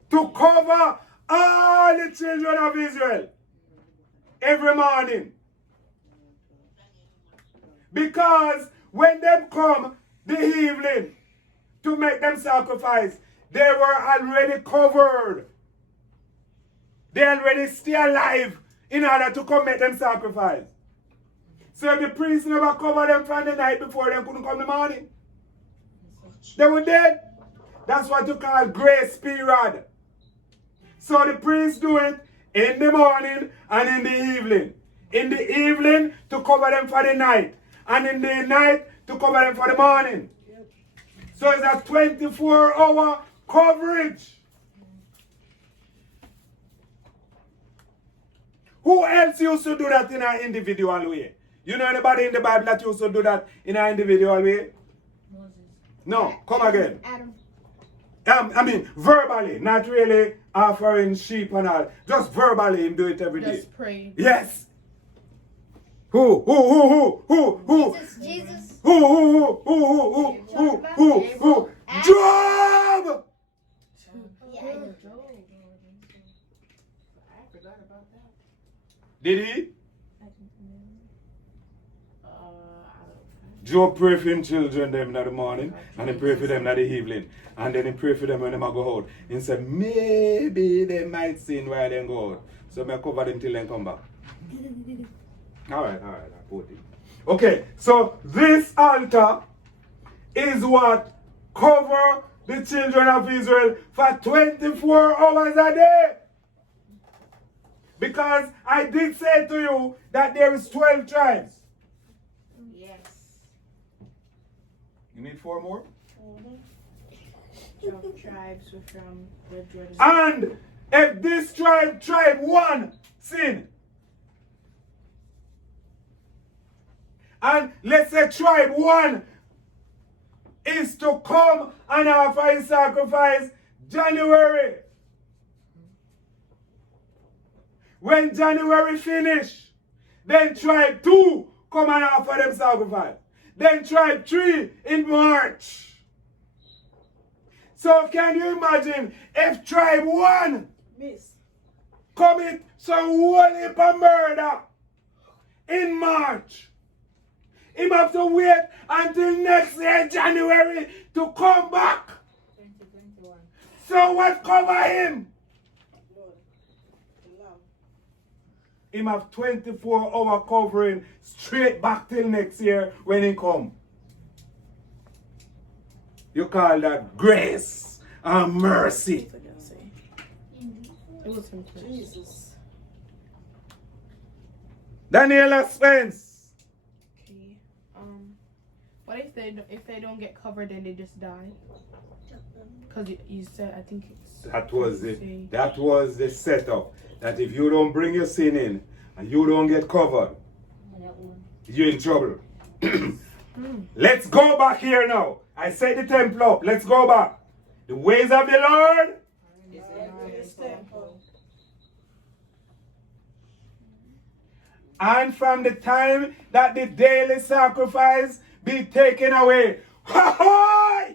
to cover all the children of Israel every morning. Because when them come the evening to make them sacrifice, they were already covered. They already stay alive in order to come make them sacrifice. So if the priest never covered them from the night before, they couldn't come in the morning. They were dead. That's what you call grace period. So the priest do it in the morning and in the evening. In the evening to cover them for the night. And in the night to cover them for the morning. So it's a 24-hour coverage. Who else used to do that in an individual way? You know anybody in the Bible that used to do that in an individual way? Moses. No, come again. Adam. I mean, verbally, not really offering sheep and all. Just verbally, him do it every day. Just pray. Yes. Who? Jesus. Who? Job! Yeah. Did he? Job pray for him children them in the morning, and he pray for them in the evening. And then he pray for them when they go out. And say, maybe they might sin while they go out. So I cover them till they come back. Alright, I put it. Okay, so this altar is what cover the children of Israel for 24 hours a day. Because I did say to you that there is 12 tribes. Yes. You need 4 more? Tribes were from the Jordan. And if this tribe 1, sin. And let's say tribe 1 is to come and offer his sacrifice January. When January finish, then tribe 2 come and offer them sacrifice. Then tribe 3 in March. So can you imagine if tribe 1 Miss. commit some whole heap of murder in March? Him have to wait until next year, January, to come back. 2021. So what cover him? Lord. Allow. Him have 24-hour covering straight back till next year when he come. You call that grace and mercy. It was him first. Jesus. Daniela Spence. Okay. What if they don't get covered and they just die? Because you said, I think it's That was the setup. That if you don't bring your sin in and you don't get covered, you're in trouble. Let's go back here now. I set the temple up. Let's go back. The ways of the Lord. His temple. And from the time that the daily sacrifice be taken away. Ha-ha!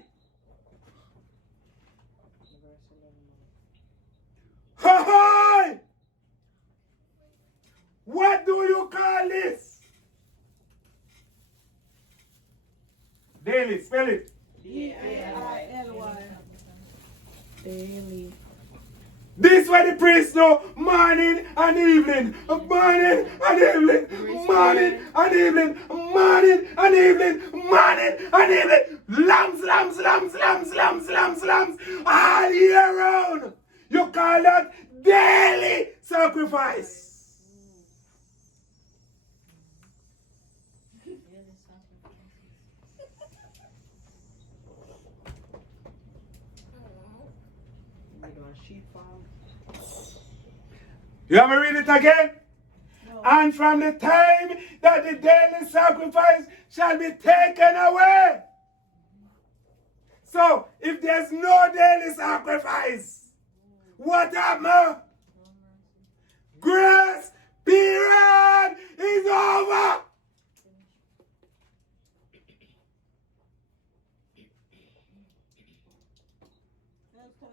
Ha-ha! What do you call this? Daily, spell it. D-A-I-L-Y. daily. This what the priests do morning and evening, morning and evening, morning and evening, morning and evening, morning and evening. Lambs, lambs, lambs, lambs, lambs, lambs, lambs, all year round. You call that daily sacrifice. You want me to read it again? No. And from the time that the daily sacrifice shall be taken away. So, if there's no daily sacrifice, what happened? Grace period is over.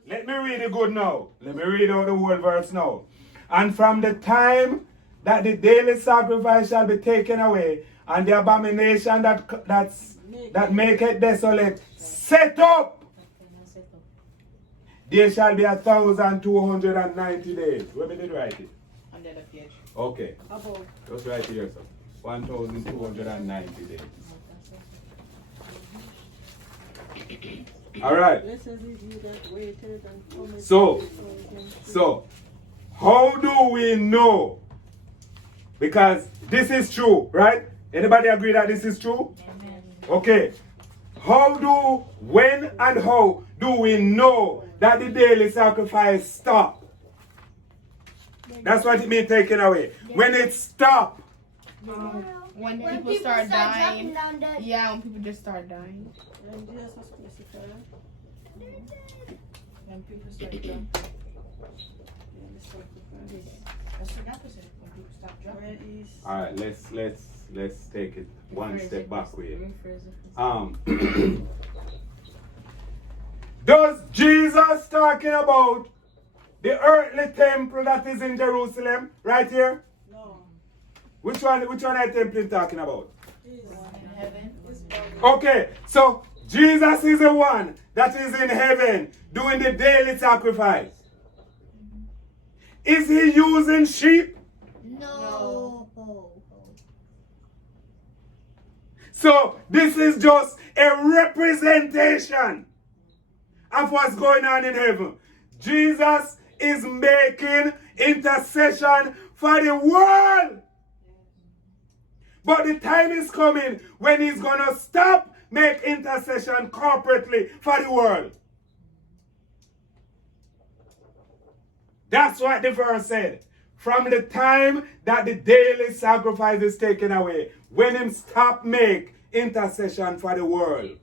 Let me read it good now. Let me read out the whole verse now. And from the time that the daily sacrifice shall be taken away, and the abomination that maketh desolate set up, there shall be 1,290 days. Where did it write it? Under the page. Okay. Above. Just write it here, sir. 1,290 days. All right. Blessed is he that waited and cometh. So, how do we know? Because this is true, right? Anybody agree that this is true? Amen. Okay. When and how do we know that the daily sacrifice stop? That's what it means taken away. When it stop. When When people start dropping dying. down dead. Yeah, when people just start dying. And Jesus was crucified. When people start dropping. Yeah, the sacrifice. That's the opposite. When people stop dropping. Where is All right, let's take it one step back with you. Rephrase it. Does Jesus talking about the earthly temple that is in Jerusalem right here? no? Which one are temple talking about? Is In heaven. his body. Okay, so Jesus is the one that is in heaven doing the daily sacrifice. Is he using sheep? No. So this is just a representation of what's going on in heaven. Jesus is making intercession for the world. But the time is coming when he's going to stop make intercession corporately for the world. That's what the verse said. From the time that the daily sacrifice is taken away, when him stop make intercession for the world.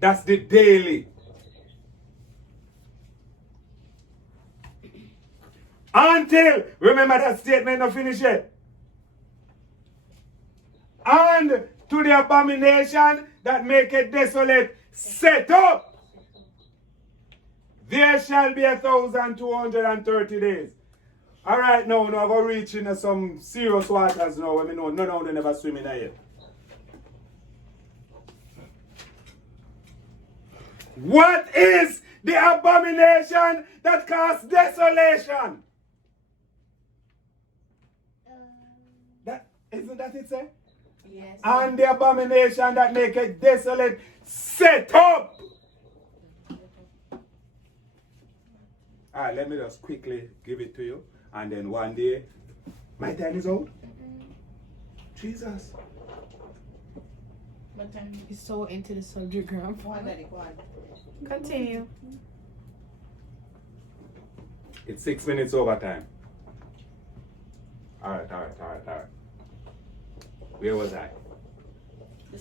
That's the daily. Until, remember that statement not finished yet. And to the abomination that make it desolate, set up. There shall be 1,230 days. All right, now I'm going to reach into some serious waters now. I mean, no, none of them never swim in here. What is the abomination that causes desolation? Isn't that it, say? Yes. And the abomination that make it desolate, set up. All right, let me just quickly give it to you. And then one day, my time is out. Jesus. But then he's so into the subject, grandfather. Continue. It's 6 minutes overtime. All right. Where was I? You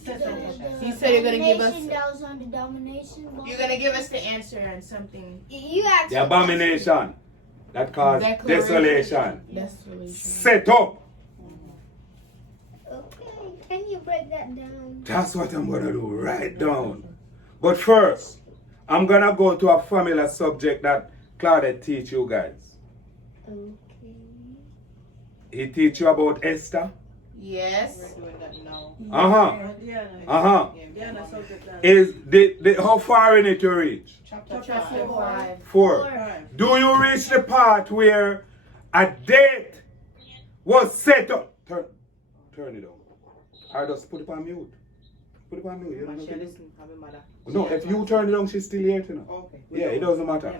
said you're gonna give us. That was on the domination. You're gonna give us the answer on something. You asked The abomination that caused desolation. Desolation. Set up. Okay, can you break that down? That's what I'm gonna do. Write down. But first, I'm gonna go to a familiar subject that Claudette teach you guys. Okay. He teach you about Esther. Yes. Is how far in it you reach? Chapter 5. 4. Do you reach the part where a date was set up? Turn it on. I just put it on mute. Put it on mute. You don't know what to do. No, if you turn it on, she's still here tonight. Okay. Yeah, it doesn't matter.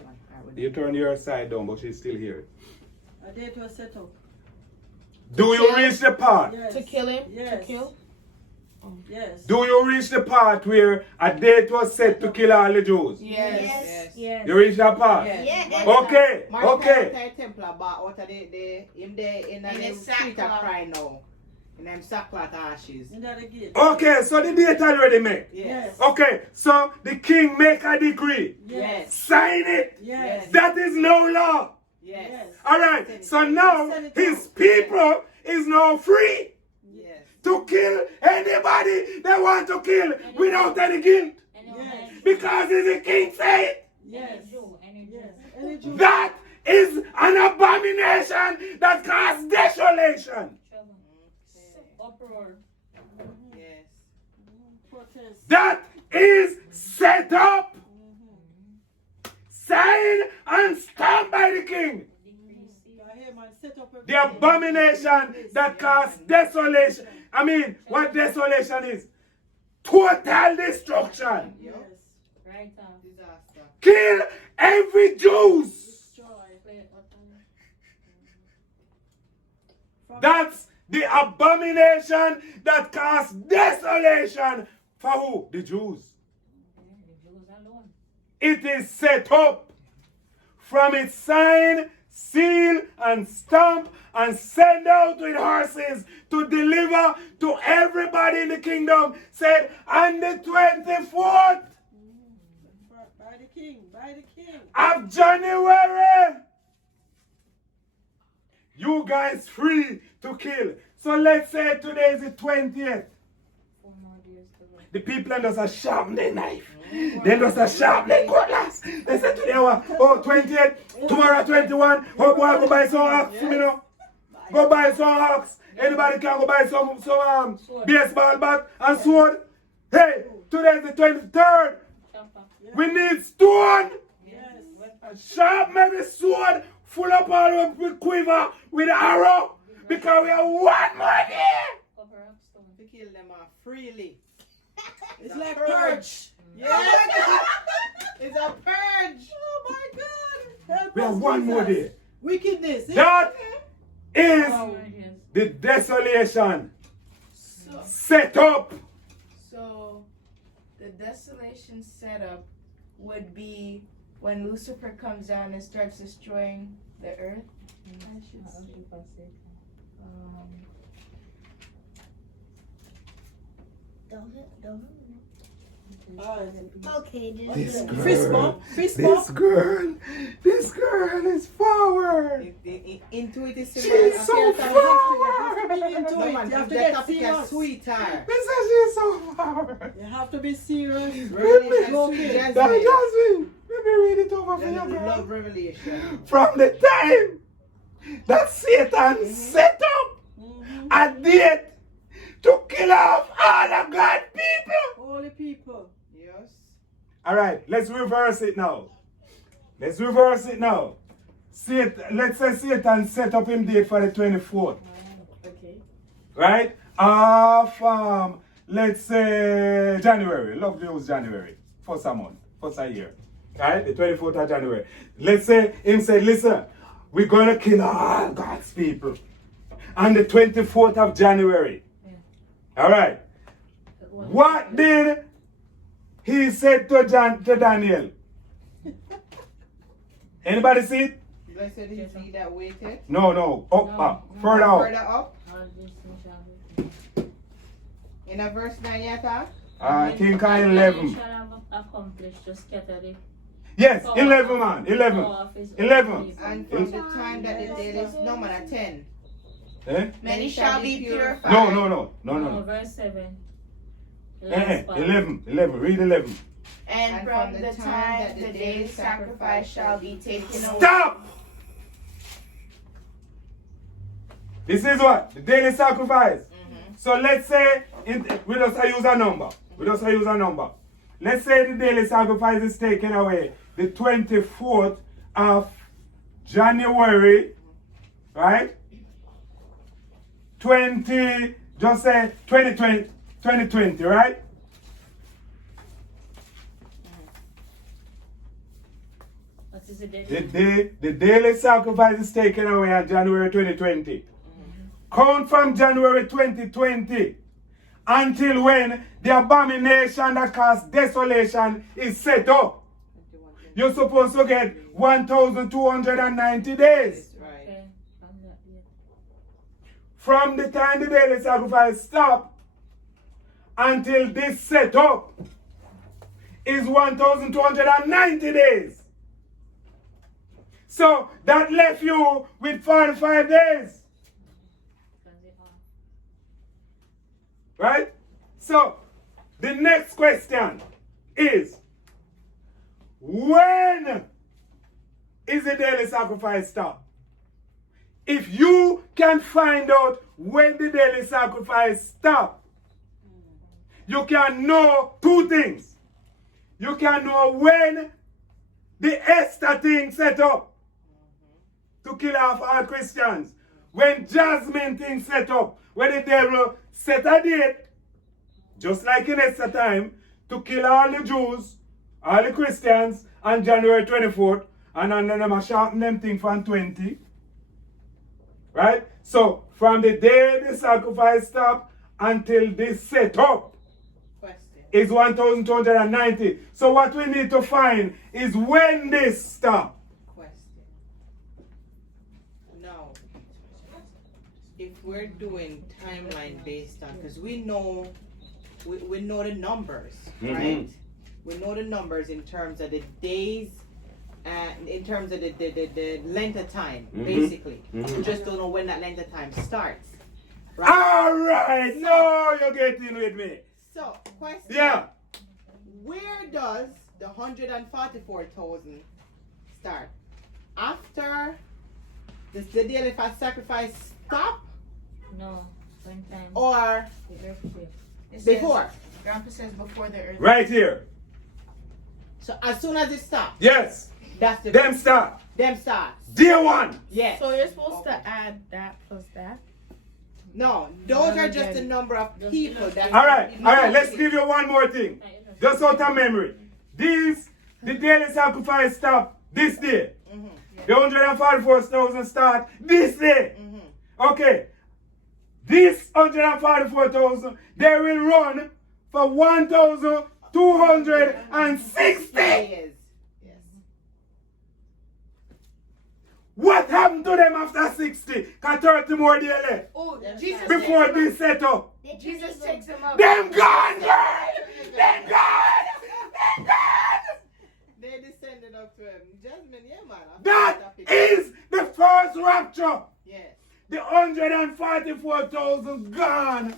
You turn your side down, but she's still here. A date was set up. Do you reach the part? Yes. To kill him? Yes. To kill? Yes. Do you reach the part where a date was set to kill all the Jews? Yes. Yes. You reach that part? Yeah. Okay, okay. In that again. Okay, so the date already made. Yes. Okay, so the king make a decree. Yes. Sign it. Yes. That is no law. Yes. All right, so now his people is now free to kill anybody they want to kill without any guilt. Yes. Because it's the king said. Yes. Yes. Any Jew. That is an abomination that causes desolation. Uproar. Protest. That is set up, signed and stamped by the king. The abomination that causes desolation. I mean, what desolation is? Total destruction. Yes. Right. Disaster. Kill every Jews. Destroy. That's the abomination that causes desolation. For who? The Jews. The Jews alone. It is set up from its sign, seal, and stamp, and send out with horses to deliver to everybody in the kingdom. Said on the 24th By the king. By the king. of January. You guys free to kill. So let's say today is the 20th. 4 more days to go. The people just a sharpen their knife. They just a sharpen their cutlass. They say today, oh, 28, tomorrow 21. Oh boy, go buy some ox, you know. Go buy some ox. Anybody can go buy some baseball bat and sword. Hey, today is the 23rd. We need stone. Yes. Sharp maybe sword. Full up all with quiver with arrow. Because we have one more day. Cover up stone. To kill them freely. It's like purge. Yes. It's a purge. Oh my God. Help We have us, one more Jesus. day. Wickedness. That is Yes. the desolation. So set up. So the desolation setup would be when Lucifer comes down and starts destroying the earth. I should say. Don't. Oh, Okay, This girl, Fist bump. this girl is forward. Into it is She's so forward. into No it. man, You have to that get topic is serious. sweetheart. This is she's so forward. You have to be serious. Revelation, Okay. sweet That Jasmine. Jasmine, let me read it over for The you, girl. love revelation. From the time that Satan set up a date to kill off all of God's people. All the people. Yes. All right, let's reverse it now. Let's say Satan set up him date for the 24th. Okay. Right? Of let's say January. Love use January. First a month. First a year. Right? The 24th of January. Let's say him say, listen, we're gonna kill all God's people. On the 24th of January. Alright. What did he said to Daniel? Anybody see it? Blessed is he that waiteth. No. Up. Further up. Further up. In a verse 9 yet, huh? I think I 11. Shall have accomplished, just scatter it. Yes, 11 man. 11. Power of his own 11. people. And from the time that the day is no man at 10. Eh? Many shall be purified. No. Verse 7. Eh, 11. Read 11. And from the time that the daily sacrifice shall be taken away. Stop! This is what? The daily sacrifice. So let's say, we just use a number. Let's say the daily sacrifice is taken away the 24th of January, right? 2020, right? What is the date? The daily sacrifice is taken away on January 2020. Count from January 2020 until when the abomination that caused desolation is set up. You're supposed to get 1,290 days. Right. Okay. From that date. From the time the daily sacrifice stopped until this set up is 1,290 days. So that left you with 45 days. Right? So, the next question is, when is the daily sacrifice stop? If you can find out when the daily sacrifice stop, you can know two things. You can know when the Esther thing set up to kill off all Christians. When Jasmine thing set up, when the devil set a date, just like in Esther time, to kill all the Jews, all the Christians on January 24th, and then them sharpen them thing from 20. Right? So, from the day the sacrifice stopped until this set up is 1,290. So what we need to find is when this stopped. Now, if we're doing timeline based on, because we know the numbers, right? We know the numbers in terms of the days and in terms of the length of time, basically. We just don't know when that length of time starts. Right? All right, no, you're getting with me. So, question. Yeah. Where does the 144,000 start? After the daily fast sacrifice stop, No. One time. or The earthquake. It says- before? Grandpa says before the earth. Right here. So as soon as it stops, Yes. that's the Them start. them starts. Day one. Yes. So you're supposed Okay. to add that plus that. No, those are just the number of Just people that. All right. Let's give you one more thing. Just out of memory. The daily sacrifice stop this day. The 144,000 start this day. Okay. This 144,000, they will run for 1,260. Yes. What happened to them after 60? Because 30 more days left. Oh, Jesus Before takes them this set up. up. Jesus takes them up. Them gone, girl! Them gone! Them gone! They descended up to him. Jasmine, yeah, man. That is the first rapture. Yes. The 144,000 gone.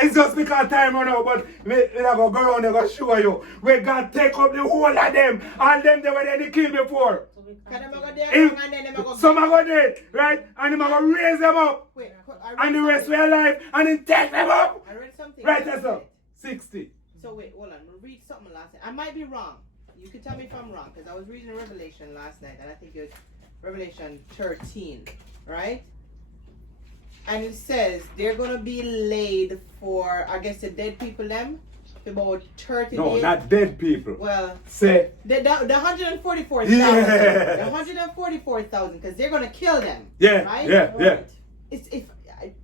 It's just because time run out, but we're going to go around and go show you. We got to take up the whole of them. And them they were there to kill before. Some are going there, right? And them are going to raise them up. Wait, And the rest were alive. And then take them up. I read something. Right, that's up. 60. So wait, hold on. We'll read something last night. I might be wrong. You can tell me if I'm wrong, because I was reading Revelation last night, and I think it was Revelation 13, right? And it says they're going to be laid for, I guess, the dead people, them, for about 30 No, days. not dead people. Well, Say, the 144,000. Yes. The 144,000, because they're going to kill them. yeah, Right? yeah, yeah. It's, if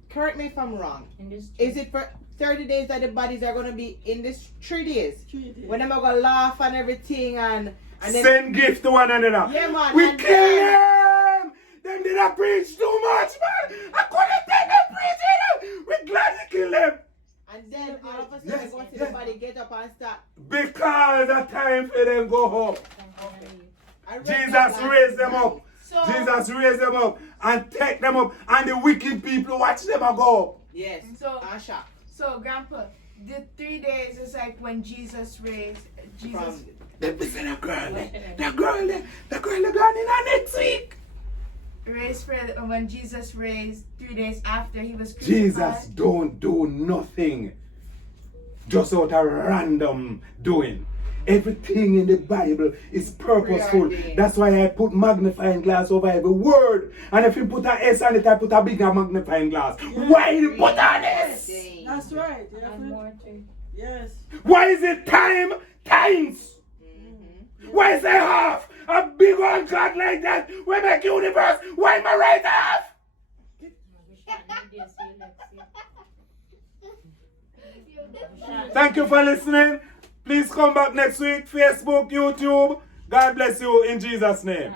correct me if I'm wrong. In this Is it for 30 days that the bodies are going to be in this 3 days? 3 days. When them are going to laugh and everything and then... Send gift to one another. Yeah, man. We and kill them! Them did not preach too much, man! I couldn't take them preaching! We're glad to kill them! And then all of a sudden Yes, they go to yes. the body, get up and start. Because the time for them go home. I read Jesus that last raised them night. up. So, Jesus raised them up and take them up. And the wicked people watch them and go. Yes. So- Asha. so Grandpa, the 3 days is like when Jesus raised Jesus. From Let me say the girl there. The girl there gone in the next week. Raised for when Jesus raised 3 days after he was crucified. Jesus don't do nothing just out of random doing. Everything in the Bible is purposeful. Preordained. That's why I put magnifying glass over every word. And if you put an S on it, I put a bigger magnifying glass. Why you put an S? Preordained. That's right. You have and to- more too. Yes. Why is it times? Why is it half? A big old God like that will make universe. Why am I right half? Thank you for listening. Please come back next week. Facebook, YouTube. God bless you in Jesus' name.